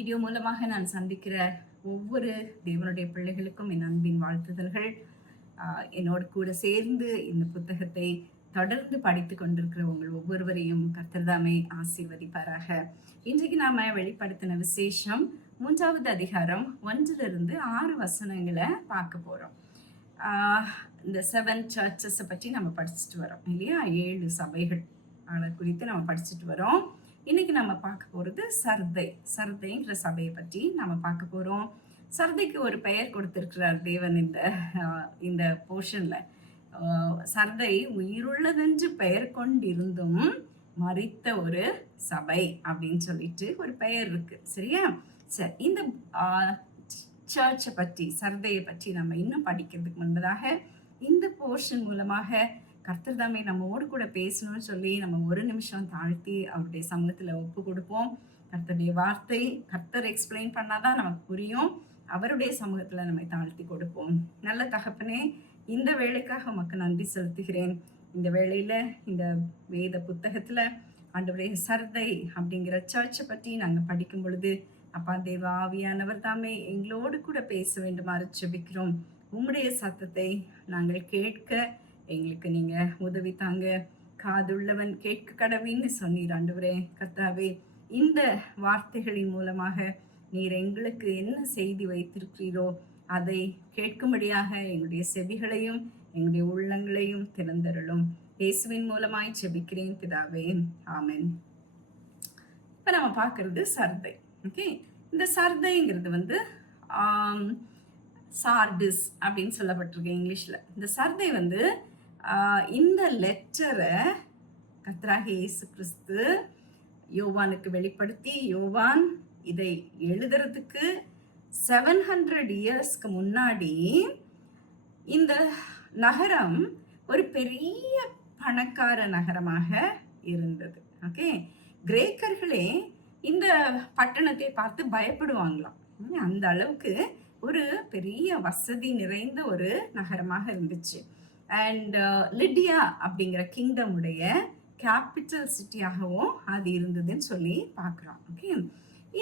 Video மூலமாக நான் சந்திக்கிற ஒவ்வொரு தேவனுடைய பிள்ளைகளுக்கும் என் அன்பின் வாழ்த்துதல்கள். என்னோடு கூட சேர்ந்து இந்த புத்தகத்தை தொடர்ந்து படித்து கொண்டிருக்கிற உங்கள் ஒவ்வொருவரையும் கர்த்தர்தாமே ஆசீர்வதிப்பாராக. இன்றைக்கு நாம வெளிப்படுத்தின விசேஷம் 3வது அதிகாரம் 1 to 6 வசனங்களை பார்க்க போறோம். இந்த 7 சர்ச்சஸை பற்றி நம்ம படிச்சுட்டு வரோம் இல்லையா? 7 சபைகள் குறித்து நம்ம படிச்சுட்டு வரோம். இன்னைக்கு நம்ம பார்க்க போறது சர்தைங்கிற சபையை பற்றி நம்ம பார்க்க போறோம். சர்தைக்கு ஒரு பெயர் கொடுத்திருக்கிறார் தேவன் இந்த போர்ஷன்ல. சர்தை உயிருள்ளதென்று பெயர் கொண்டிருந்தும் மரித்த ஒரு சபை அப்படின்னு சொல்லிட்டு ஒரு பெயர் இருக்கு, சரியா? சரி, இந்த சர்ச்சை பற்றி, சர்தையை பற்றி நம்ம இன்னும் படிக்கிறதுக்கு முன்பதாக இந்த போர்ஷன் மூலமாக கர்த்தர் தாமே நம்மோடு கூட பேசணும்னு சொல்லி நம்ம ஒரு நிமிஷம் தாழ்த்தி அவருடைய சமூகத்தில் ஒப்பு கொடுப்போம். கர்த்தருடைய வார்த்தை கர்த்தர் எக்ஸ்பிளைன் பண்ணாதான் நமக்கு புரியும். அவருடைய சமூகத்தில் நம்மை தாழ்த்தி கொடுப்போம். நல்ல தகப்பனே, இந்த வேலைக்காக உமக்கு நன்றி செலுத்துகிறேன். இந்த வேளையில் இந்த வேத புத்தகத்தில் ஆண்டவருடைய சர்தை அப்படிங்கிற சர்ச்சை பற்றி நாங்கள் படிக்கும் பொழுது அப்பா தேவ ஆவியானவர் தாமே எங்களோடு கூட பேச வேண்டுமாறு ஜெபிக்கிறோம். உம்முடைய சத்தத்தை நாங்கள் கேட்க எங்களுக்கு நீங்கள் உதவி தாங்க. காதுள்ளவன் கேட்க கடவின்னு சொன்னீர் ஆண்டவரே. கர்த்தாவே, இந்த வார்த்தைகளின் மூலமாக நீர் எங்களுக்கு என்ன செய்தி வைத்திருக்கிறீரோ அதை கேட்கும்படியாக எங்களுடைய செவிகளையும் எங்களுடைய உள்ளங்களையும் திறந்தருளும். இயேசுவின் மூலமாய் ஜெபிக்கிறேன் பிதாவே, ஆமென். இப்போ நம்ம பார்க்கறது சர்தை. ஓகே, இந்த சர்தைங்கிறது சார்டிஸ் அப்படின்னு சொல்லப்பட்டிருக்கு இங்கிலீஷில். இந்த சர்தை இந்த லெட்டரை கர்த்தராகிய இயேசு கிறிஸ்து யோவானுக்கு வெளிப்படுத்தி, யோவான் இதை எழுதுறதுக்கு 700 இயர்ஸ்க்கு முன்னாடி இந்த நகரம் ஒரு பெரிய பணக்கார நகரமாக இருந்தது. ஓகே, கிரேக்கர்களே இந்த பட்டணத்தை பார்த்து பயப்படுவாங்களாம். அந்த அளவுக்கு ஒரு பெரிய வசதி நிறைந்த ஒரு நகரமாக இருந்துச்சு. அண்ட் லிடியா அப்படிங்கிற கிங்டம் உடைய கேபிட்டல் சிட்டியாகவும் அது இருந்ததுன்னு சொல்லி பார்க்குறோம். ஓகே,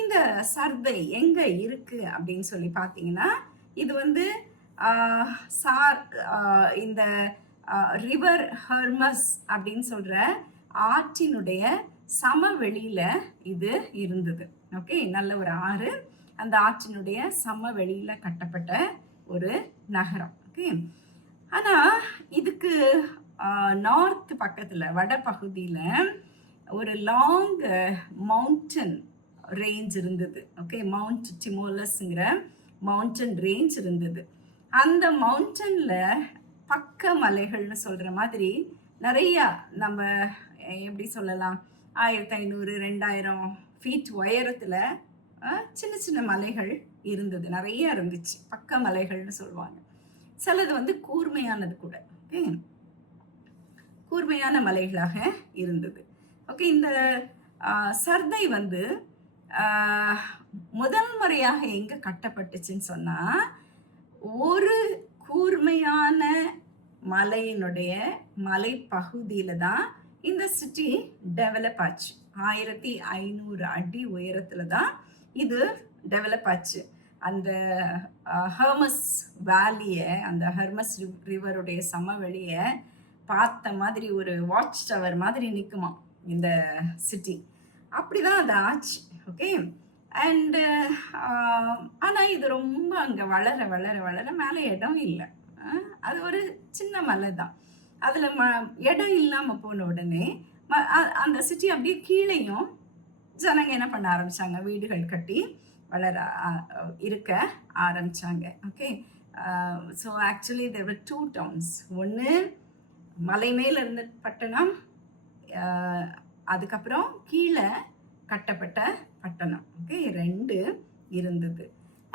இந்த சர்தை எங்கே இருக்கு அப்படின்னு சொல்லி பார்த்தீங்கன்னா, இது இந்த ரிவர் ஹெர்மஸ் அப்படின்னு சொல்கிற ஆற்றினுடைய சமவெளியில் இது இருந்தது. ஓகே, நல்ல ஒரு ஆறு, அந்த ஆற்றினுடைய சமவெளியில் கட்டப்பட்ட ஒரு நகரம். ஓகே, ஆனால் இதுக்கு நார்த் பக்கத்தில் வட பகுதியில் ஒரு லாங் மவுண்டன் ரேஞ்ச் இருந்தது. ஓகே, மவுண்ட் டிமோலஸ்ங்கிற மவுண்டன் ரேஞ்ச் இருந்தது. அந்த மவுண்டனில் பக்க மலைகள்னு சொல்கிற மாதிரி நிறையா, நம்ம எப்படி சொல்லலாம், 1500 2000 ஃபீட் உயரத்தில் சின்ன சின்ன மலைகள் இருந்தது, நிறைய இருந்துச்சு. பக்க மலைகள்னு சொல்லுவாங்க. சிலது கூர்மையானது கூட. ஓகே, கூர்மையான மலைகளாக இருந்தது. ஓகே, இந்த சர்தை முதல் முறையாக எங்கே கட்டப்பட்டுச்சுன்னு சொன்னால், ஒரு கூர்மையான மலையினுடைய மலைப்பகுதியில் தான் இந்த சிட்டி டெவலப் ஆச்சு. 1500 அடி உயரத்தில் தான் இது டெவலப் ஆச்சு. அந்த ஹெர்மஸ் வேலியை, அந்த ஹெர்மஸ் ரிவருடைய சமவெளியை பார்த்த மாதிரி ஒரு வாட்ச் டவர் மாதிரி நிற்குமா இந்த சிட்டி. அப்படி தான் அது ஆச்சு. ஓகே, அண்டு ஆனால் இது ரொம்ப அங்கே வளர வளர வளர மேலே இடம் இல்லை. அது ஒரு சின்ன மலை தான். அதில் இடம் இல்லாமல் போன உடனே அந்த சிட்டி அப்படியே கீழேயும் ஜனங்க என்ன பண்ண ஆரம்பித்தாங்க, வீடுகள் கட்டி இருக்க ஆரம்பித்தாங்க. Okay, so actually there var 2 towns. ஒன்று மலை மேலே இருந்த பட்டணம், அதுக்கப்புறம் கீழே கட்டப்பட்ட பட்டணம். ஓகே, 2 இருந்தது.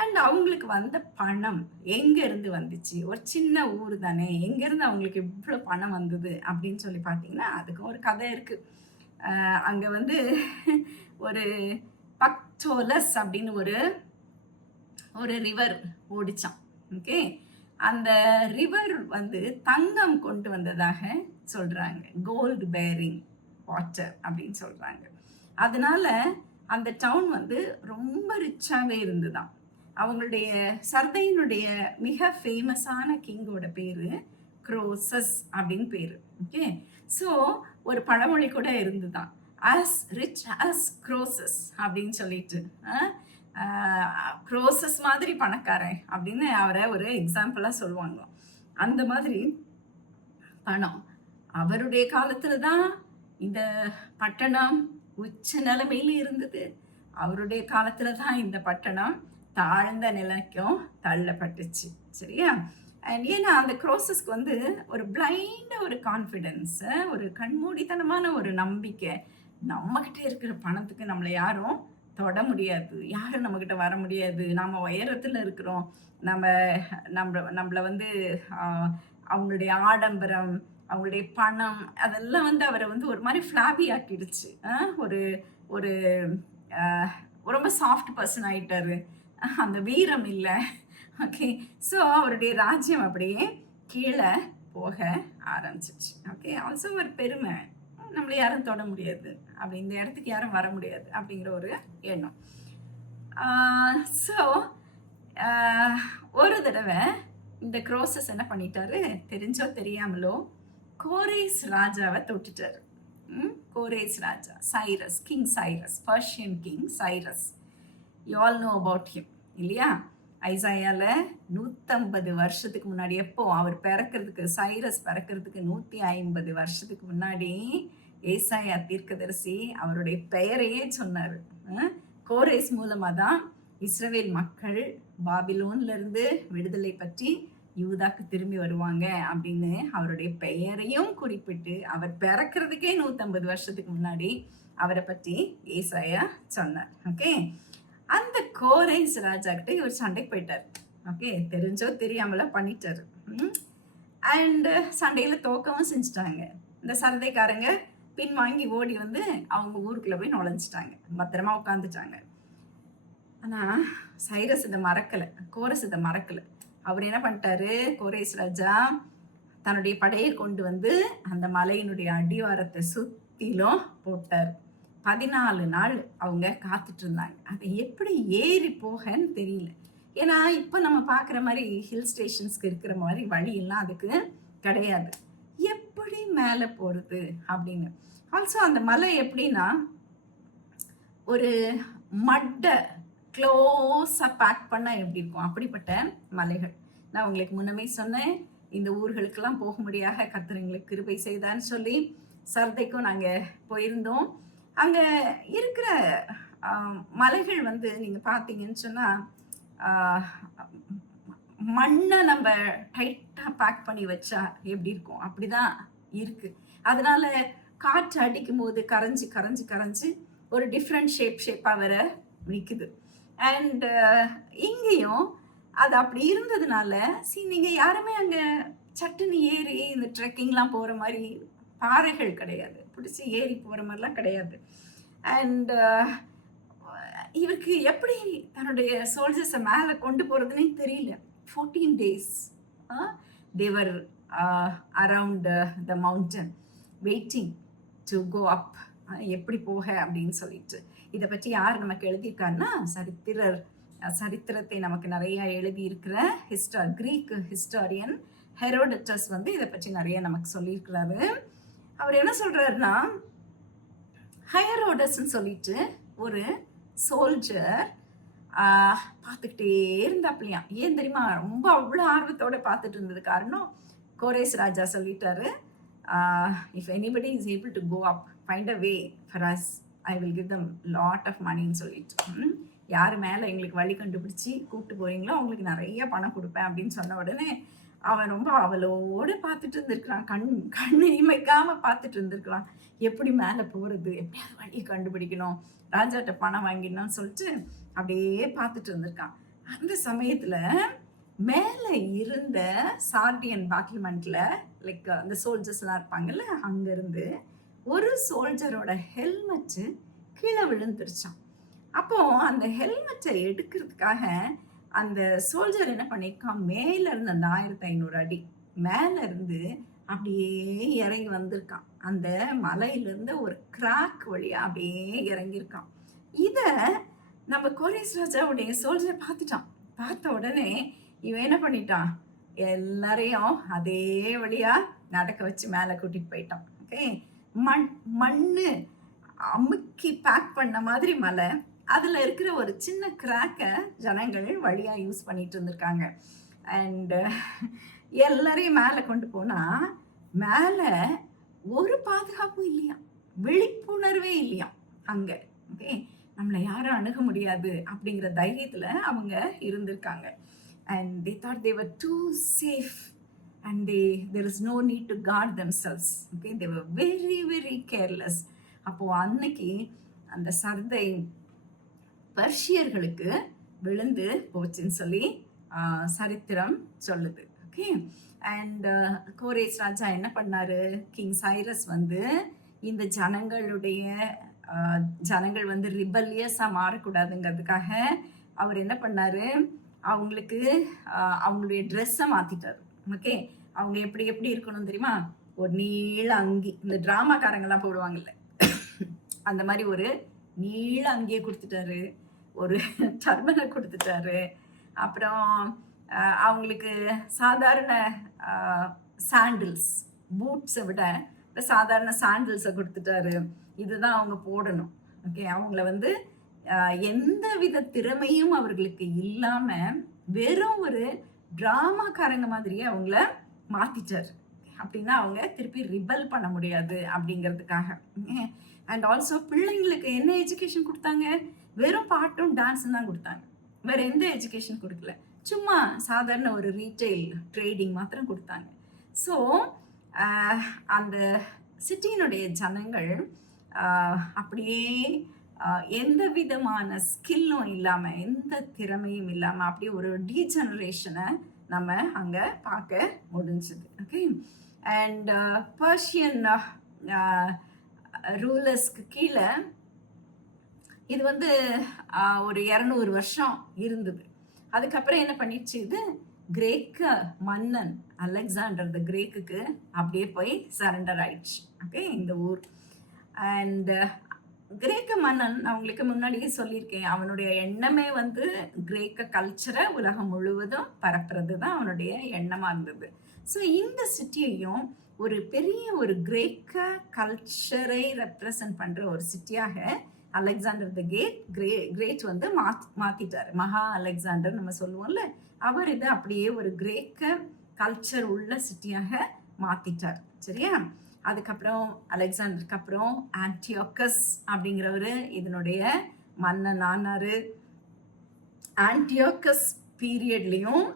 அண்ட் அவங்களுக்கு வந்த பணம் எங்கேருந்து வந்துச்சு? ஒரு சின்ன ஊர் தானே, எங்கேருந்து அவங்களுக்கு இவ்வளோ பணம் வந்தது அப்படின்னு சொல்லி பார்த்தீங்கன்னா, அதுக்கும் ஒரு கதை இருக்குது. அங்கே ஒரு பக்டோலஸ் அப்படின்னு ஒரு ரிவர் ஓடிச்சான். ஓகே, அந்த ரிவர் தங்கம் கொண்டு வந்ததாக சொல்கிறாங்க. கோல்டு பேரிங் வாட்டர் அப்படின்னு சொல்கிறாங்க. அதனால அந்த டவுன் வந்து ரொம்ப ரிச்சாவே இருந்துதான். அவங்களுடைய சர்தையினுடைய மிக ஃபேமஸான கிங்கோட பேரு குரோசஸ் அப்படின்னு பேரு. ஓகே. ஸோ ஒரு பழமொழி கூட இருந்துதான், ஆஸ் ரிச் ஆஸ் குரோசஸ் அப்படின்னு சொல்லிட்டு. குரோசஸ் மாதிரி பணக்காரன் அப்படின்னு அவரை ஒரு எக்ஸாம்பிளா சொல்லுவாங்க. அந்த மாதிரி பணம் அவருடைய காலத்துல தான் இந்த பட்டணம் உச்ச நிலைமையில இருந்தது. அவருடைய காலத்துல தான் இந்த பட்டணம் தாழ்ந்த நிலைக்கும் தள்ளப்பட்டுச்சு. சரியா? அண்ட் ஏன்னா அந்த குரோசஸ்க்கு வந்து ஒரு பிளைண்ட் ஒரு கான்ஃபிடென்ஸ், ஒரு கண்மூடித்தனமான ஒரு நம்பிக்கை, நம்மகிட்ட இருக்கிற பணத்துக்கு நம்மளை யாரும் தொட முடியாது, யாரும் நம்மகிட்ட வர முடியாது, நாம உயரத்துல இருக்கிறோம், நம்ம நம்மள வந்து அவங்களுடைய ஆடம்பரம், அவங்களுடைய பணம் அதெல்லாம் வந்து அவரை வந்து ஒரு மாதிரி ஃப்ளாபி ஆக்கிடுச்சு. ஒரு ஒரு ரொம்ப சாஃப்ட் பர்சன் ஆயிட்டாரு. அந்த வீரம் இல்லை. ஓகே. ஸோ அவருடைய ராஜ்யம் அப்படியே கீழே போக ஆரம்பிச்சிச்சு. ஓகே. ஆல்சோ ஒரு பெருமை, நம்மளை யாரும் தொட முடியாது, அப்படி இந்த இடத்துக்கு யாரும் வர முடியாது அப்படிங்கிற ஒரு எண்ணம். ஸோ ஒரு தடவை இந்த குரோசஸ் என்ன பண்ணிட்டாரு, தெரிஞ்சோ தெரியாமலோ கோரேஸ் ராஜாவை தொட்டுட்டாரு. Koresh Raja, Cyrus, king Cyrus, Persian king Cyrus. You all know about him இல்லையா? ஐசாயால 150 வருஷத்துக்கு முன்னாடி, எப்போ அவர் பிறக்கிறதுக்கு, சைரஸ் பிறக்கிறதுக்கு 150 வருஷத்துக்கு முன்னாடி ஏசாயா தீர்க்கதரிசி அவருடைய பெயரையே சொன்னார். கோரேஸ் மூலமா தான் இஸ்ரவேல் மக்கள் பாபிலோன்ல இருந்து விடுதலை பற்றி யூதாக்கு திரும்பி வருவாங்க அப்படின்னு அவருடைய பெயரையும் குறிப்பிட்டு, அவர் பிறக்கிறதுக்கே 150 வருஷத்துக்கு முன்னாடி அவரை பற்றி ஏசாயா சொன்னார். ஓகே. அந்த கோரேஸ் ராஜா கிட்ட இவர் சண்டைக்கு போயிட்டார். ஓகே. தெரிஞ்சோ தெரியாமல பண்ணிட்டாரு. அண்ட் சண்டையில தோக்கவும் செஞ்சுட்டாங்க. இந்த சந்தைக்காரங்க பின் வாங்கி ஓடி வந்து அவங்க ஊருக்குள்ள போய் நுழைஞ்சிட்டாங்க, பத்திரமா உட்காந்துட்டாங்க. ஆனா சைரஸ் இதை மறக்கல, கோரஸ் இதை மறக்கல. அவர் என்ன பண்ணிட்டாரு, கோரேஸ் ராஜா தன்னுடைய படையை கொண்டு வந்து அந்த மலையினுடைய அடிவாரத்தை சுத்திலும் போட்டார். 14 நாள் அவங்க காத்துட்டு இருந்தாங்க. அதை எப்படி ஏறி போகன்னு தெரியல. ஏன்னா இப்போ நம்ம பார்க்குற மாதிரி ஹில் ஸ்டேஷன்ஸ்க்கு இருக்கிற மாதிரி வழியெல்லாம் அதுக்கு கிடையாது. எப்படி மேலே போகிறது அப்படின்னு. ஆல்சோ அந்த மலை எப்படின்னா ஒரு மட்டை க்ளோஸாக பேக் பண்ணால் எப்படி இருக்கும் அப்படிப்பட்ட மலைகள். நான் உங்களுக்கு முன்னமே சொன்னேன், இந்த ஊர்களுக்கெல்லாம் போக முடியாத கர்த்தர் எங்களுக்கு கிருபை செய்தான்னு சொல்லி சர்தைக்கும் நாங்கள் போயிருந்தோம். அங்கே இருக்கிற மலைகள் வந்து நீங்கள் பார்த்தீங்கன்னு சொன்னால் மண்ணை நம்ம டைட்டாக பேக் பண்ணி வச்சா எப்படி இருக்கும் அப்படிதான் இருக்குது. அதனால காற்று அடிக்கும் போது கரைஞ்சி கரைஞ்சி கரைஞ்சி ஒரு டிஃப்ரெண்ட் ஷேப்பாக வர நிற்குது. அண்ட் இங்கேயும் அது அப்படி இருந்ததுனால நீங்கள் யாருமே அங்கே சட்டுன்னு ஏறி இந்த ட்ரெக்கிங்லாம் போகிற மாதிரி பாறைகள் கிடையாது, பிடிச்சி ஏறி போகிற மாதிரிலாம் கிடையாது. அண்ட் இவருக்கு எப்படி தன்னுடைய சோல்ஜர்ஸை மேலே கொண்டு போகிறதுனே தெரியல. 14 days they were around the mountain waiting to go up. எப்படி போக அப்படின்னு சொல்லிட்டு இதை பற்றி யார் நமக்கு எழுதியிருக்காருன்னா சரித்திரத்தை நமக்கு நிறைய எழுதியிருக்கிற கிரீக் ஹிஸ்டாரியன் ஹெரோடட்டஸ் வந்து இதை பற்றி நிறைய நமக்கு சொல்லியிருக்கிறாரு. அவர் என்ன சொல்றாருன்னா, ஹெரோடஸ்ன்னு சொல்லிட்டு ஒரு சோல்ஜர் பார்த்துக்கிட்டே இருந்தாப்லையா. ஏன் தெரியுமா? ரொம்ப அவ்வளோ ஆர்வத்தோட பார்த்துட்டு இருந்தது காரணம், கோரேஸ் ராஜா சொல்லிட்டாரு, if anybody is able to go up find a way for us I will give them lot of மணின்னு சொல்லிட்டு, யார் மேலே எங்களுக்கு வழி கண்டுபிடிச்சி கூப்பிட்டு போறீங்களோ அவங்களுக்கு நிறைய பணம் கொடுப்பேன் அப்படின்னு சொன்ன உடனே அவன் ரொம்ப அவளோடு பார்த்துட்டு இருந்திருக்கிறான். கண்ணு இமைக்காம பார்த்துட்டு இருந்திருக்கிறான். எப்படி மேலே போகிறது, எப்படியாவது வழி கண்டுபிடிக்கணும், ராஜாட்ட பணம் வாங்கிடணும்னு சொல்லிட்டு அப்படியே பார்த்துட்டு இருந்திருக்கான். அந்த சமயத்தில் மேலே இருந்த சார்டியன் பேட்டில்மெண்ட்ல லைக் அந்த சோல்ஜர்ஸ்லாம் இருப்பாங்கல்ல, அங்கேருந்து ஒரு சோல்ஜரோட ஹெல்மெட்டு கீழே விழுந்துருச்சான். அப்போ அந்த ஹெல்மெட்டை எடுக்கிறதுக்காக அந்த சோல்ஜர் என்ன பண்ணியிருக்கான், மேல இருந்து அந்த 1500 அடி மேல இருந்து அப்படியே இறங்கி வந்திருக்கான். அந்த மலையிலிருந்து ஒரு கிராக் வழியா அப்படியே இறங்கியிருக்கான். இத நம்ம கோரேஸ் ராஜாவுடைய சோல்ஜர் பார்த்துட்டான். பார்த்த உடனே இவன் என்ன பண்ணிட்டான், எல்லாரையும் அதே வழியா நடக்க வச்சு மேலே கூட்டிட்டு போயிட்டான். ஓகே, மண்ணு அமுக்கி பேக் பண்ண மாதிரி மலை, அதில் இருக்கிற ஒரு சின்ன கிராக்கை ஜனங்கள் வழியாக யூஸ் பண்ணிட்டு இருந்திருக்காங்க. அண்டு எல்லாரையும் மேலே கொண்டு போனால் மேலே ஒரு பாதுகாப்பும் இல்லையா, விழிப்புணர்வே இல்லையா அங்கே. ஓகே, நம்மளை யாரும் அணுக முடியாது அப்படிங்கிற தைரியத்தில் அவங்க இருந்திருக்காங்க. And they thought they were too safe and there is no need to guard themselves. Okay, they were very very careless. அப்போ அன்னைக்கு அந்த சர்தை பர்ஷியர்களுக்கு விழுந்து போச்சுன்னு சொல்லி சரித்திரம் சொல்லுது. ஓகே, அண்ட் கோரேஸ் ராஜா என்ன பண்ணாரு, கிங் சைரஸ் வந்து இந்த ஜனங்கள் வந்து ரிபல்லியஸாக மாறக்கூடாதுங்கிறதுக்காக அவர் என்ன பண்ணாரு, அவங்களுக்கு அவங்களுடைய ட்ரெஸ்ஸை மாற்றிட்டார். ஓகே, அவங்க எப்படி எப்படி இருக்கணும் தெரியுமா, ஒரு நீள அங்கி, இந்த ட்ராமாக்காரங்கெல்லாம் போடுவாங்கல்ல அந்த மாதிரி ஒரு நீள அங்கியை கொடுத்துட்டாரு, ஒரு டர்பனை கொடுத்துட்டாரு. அப்புறம் அவங்களுக்கு சாதாரண சாண்டில்ஸ், பூட்ஸை விட சாதாரண சாண்டில்ஸை கொடுத்துட்டாரு. இதுதான் அவங்க போடணும். ஓகே, அவங்கள வந்து எந்த வித திறமையும் அவர்களுக்கு இல்லாம வெறும் ஒரு டிராமாக்காரங்க மாதிரியே அவங்கள மாத்திட்டாரு. அப்படின்னா அவங்க திருப்பி ரிபல் பண்ண முடியாது அப்படிங்கிறதுக்காக. அண்ட் ஆல்சோ பிள்ளைங்களுக்கு என்ன எஜுகேஷன் கொடுத்தாங்க, வெறும் பாட்டும் டான்ஸும் தான் கொடுத்தாங்க, வேற எந்த எஜுகேஷன் கொடுக்கல. சும்மா சாதாரண ஒரு ரீட்டைல் ட்ரேடிங் மாத்திரம் கொடுத்தாங்க. ஸோ அந்த சிட்டியினுடைய ஜனங்கள் அப்படியே எந்த விதமான ஸ்கில்லும் இல்லாமல், எந்த திறமையும் இல்லாமல் அப்படியே ஒரு டீஜெனரேஷனை நம்ம அங்கே பார்க்க முடிஞ்சுது. ஓகே, அண்ட் பர்ஷியன் ரூலர்ஸ்க்கு கீழே இது வந்து ஒரு 200 வருஷம் இருந்தது. அதுக்கப்புறம் என்ன பண்ணிடுச்சு, இது கிரேக்க மன்னன் அலெக்சாண்டர் த கிரேக்குக்கு அப்படியே போய் சரண்டர் ஆயிடுச்சு. ஓகே, இந்த ஊர். அண்ட் கிரேக்க மன்னன், நான் உங்களுக்கு முன்னாடியே சொல்லியிருக்கேன், அவனுடைய எண்ணமே வந்து கிரேக்க கல்ச்சரை உலகம் முழுவதும் பரப்புறது தான் அவனுடைய எண்ணமாக இருந்தது. ஸோ இந்த சிட்டியையும் ஒரு பெரிய ஒரு கிரேக்க கல்ச்சரை ரெப்ரசன்ட் பண்ணுற ஒரு சிட்டியாக அலெக்சாண்டர் த கிரேட் வந்து மாற்றிட்டார். மகா அலெக்சாண்டர் நம்ம சொல்லுவோம்ல, அவர் இதை அப்படியே ஒரு கிரேக்க கல்ச்சர் உள்ள சிட்டியாக மாற்றிட்டார். சரியா, அதுக்கப்புறம் அலெக்சாண்டருக்கு அப்புறம் ஆன்டியோக்கஸ் அப்படிங்கிறவர் இதனுடைய மன்னன் ஆனார். ஆன்டியோக்கஸ் பீரியட்லேயும்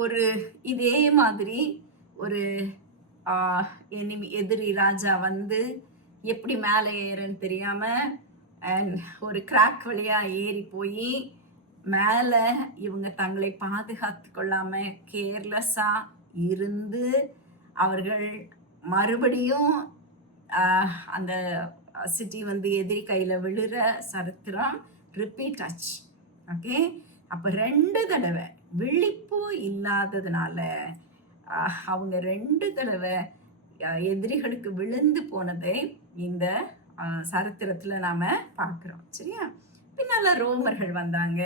ஒரு இதே மாதிரி ஒரு எதிரி ராஜா வந்து எப்படி மேலே ஏறன்னு தெரியாமல் அண்ட் ஒரு கிராக் வழியாக ஏறி போய் மேலே இவங்க தங்களை பாதுகாத்து கொள்ளாமல் கேர்லெஸ்ஸாக இருந்து அவர்கள் மறுபடியும் அந்த சிட்டி வந்து எதிரி கையில் விழுற சரித்திரம் ரிப்பீட் ஆச்சு. ஓகே, அப்போ 2 தடவை விழிப்பு இல்லாததுனால அவங்க 2 தடவை எதிரிகளுக்கு விழுந்து போனதை இந்த சரித்திரத்தில் நாம் பார்க்குறோம். சரியா, பின்னால் ரோமர்கள் வந்தாங்க.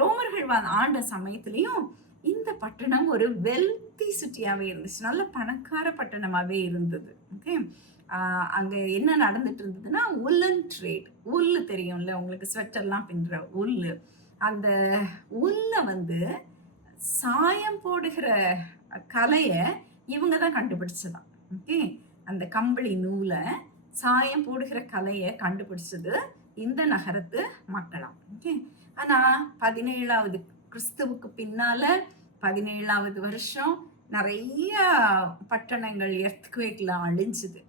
ரோமர்கள் ஆண்ட சமயத்துலேயும் இந்த பட்டணம் ஒரு வெல்த்தி சிட்டியாகவே இருந்துச்சு, நல்ல பணக்கார பட்டணமாகவே இருந்தது. ஓகே, அங்கே என்ன நடந்துட்டு இருந்ததுன்னா உல்லன் ட்ரேட். உல்லு தெரியும்ல உங்களுக்கு, ஸ்வெட்டர்லாம் பின்னுற உல்லு. அந்த உல்லை வந்து சாயம் போடுகிற கலையை இவங்க தான் கண்டுபிடிச்சதான். ஓகே, அந்த கம்பளி நூலை சாயம் போடுகிற கலையை கண்டுபிடிச்சது இந்த நகரத்து மக்களாம். ஓகே, ஆனால் 17வது கிறிஸ்துவுக்கு பின்னால் 17வது வருஷம் நிறைய பட்டணங்கள் எர்த்குவேக்கில் அழிஞ்சுது.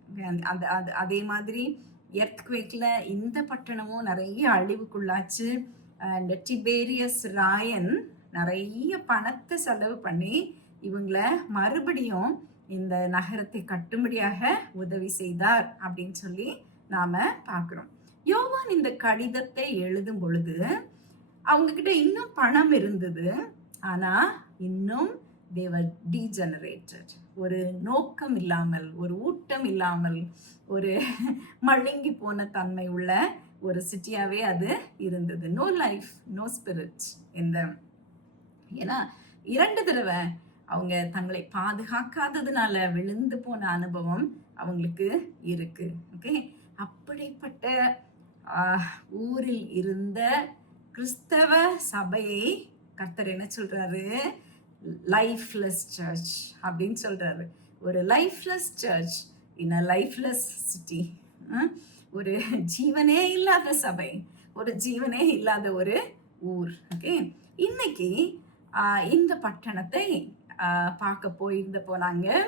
அதே மாதிரி எர்த்குவேக்கில் இந்த பட்டணமும் நிறைய அழிவுக்குள்ளாச்சு. அண்ட் டிபேரியஸ் ராயன் நிறைய பணத்தை செலவு பண்ணி இவங்களை மறுபடியும் இந்த நகரத்தை கட்டும்படியாக உதவி செய்தார் அப்படின்னு சொல்லி நாம் பார்க்குறோம். யோவான் இந்த கடிதத்தை எழுதும் பொழுது அவங்க கிட்ட இன்னும் பணம் இருந்தது, ஆனால் இன்னும் they were degenerated. ஒரு நோக்கம் இல்லாமல், ஒரு ஊட்டம் இல்லாமல், ஒரு மழுங்கி போன தன்மை உள்ள ஒரு சிட்டியாவே அது இருந்தது. நோ லைஃப், நோ ஸ்பிரிட் இந்த. ஏன்னா 2 தடவை அவங்க தங்களை பாதுகாக்காததுனால விழுந்து போன அனுபவம் அவங்களுக்கு இருக்கு. ஓகே, அப்படிப்பட்ட ஊரில் இருந்த கிறிஸ்தவ சபையை கர்த்தர் என்ன சொல்றாரு? லைஃப்லெஸ் சர்ச் அப்படின்னு சொல்றாரு. ஒரு லைஃப்லெஸ் சர்ச் இன் அ லைஃப்லெஸ் சிட்டி. ஒரு ஜீவனே இல்லாத சபை, ஒரு ஜீவனே இல்லாத ஒரு ஊர். ஓகே, இன்னைக்கு இந்த பட்டணத்தை பார்க்க போயிருந்தப்போ நாங்கள்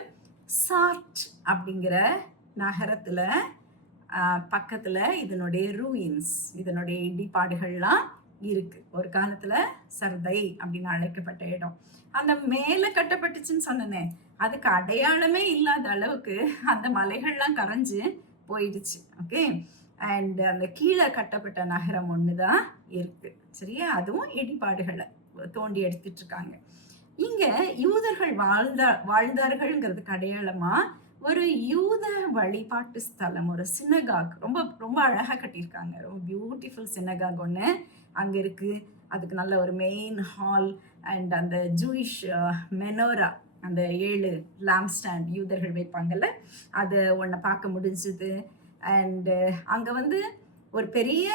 சார்ட் அப்படிங்கிற நகரத்துல பக்கத்துல இதனுடைய ரூயின்ஸ், இதனுடைய இடிபாடுகள்லாம் இருக்கு. ஒரு காலத்துல சர்தை அப்படின்னு அழைக்கப்பட்ட இடம். அந்த மேல கட்டப்பட்டுச்சுன்னு சொன்னனே, அதுக்கு அடையாளமே இல்லாத அளவுக்கு அந்த மலைகள்லாம் கரைஞ்சு போயிடுச்சு. ஓகே, அண்ட் அந்த கீழே கட்டப்பட்ட நகரம் ஒண்ணுதான் இருக்கு. சரியா? அதுவும் இடிபாடுகளை தோண்டி எடுத்துட்டு இருக்காங்க. இங்க யூதர்கள் வாழ்ந்தார்கள்ங்கிறதுக்கு அடையாளமா ஒரு யூத வழிபாட்டு ஸ்தலம், ஒரு சினகாக், ரொம்ப ரொம்ப அழகா கட்டியிருக்காங்க. ரொம்ப பியூட்டிஃபுல் சினகாக் ஒன்று அங்க இருக்கு. அதுக்கு நல்ல ஒரு மெயின் ஹால் அண்ட் அந்த ஜூயிஷ் மெனோரா, அந்த 7 லேம்ப் ஸ்டாண்ட் யூதர்கள் வைப்பாங்கல்ல, அது ஒன்றை பார்க்க முடிஞ்சுது. அண்டு அங்கே ஒரு பெரிய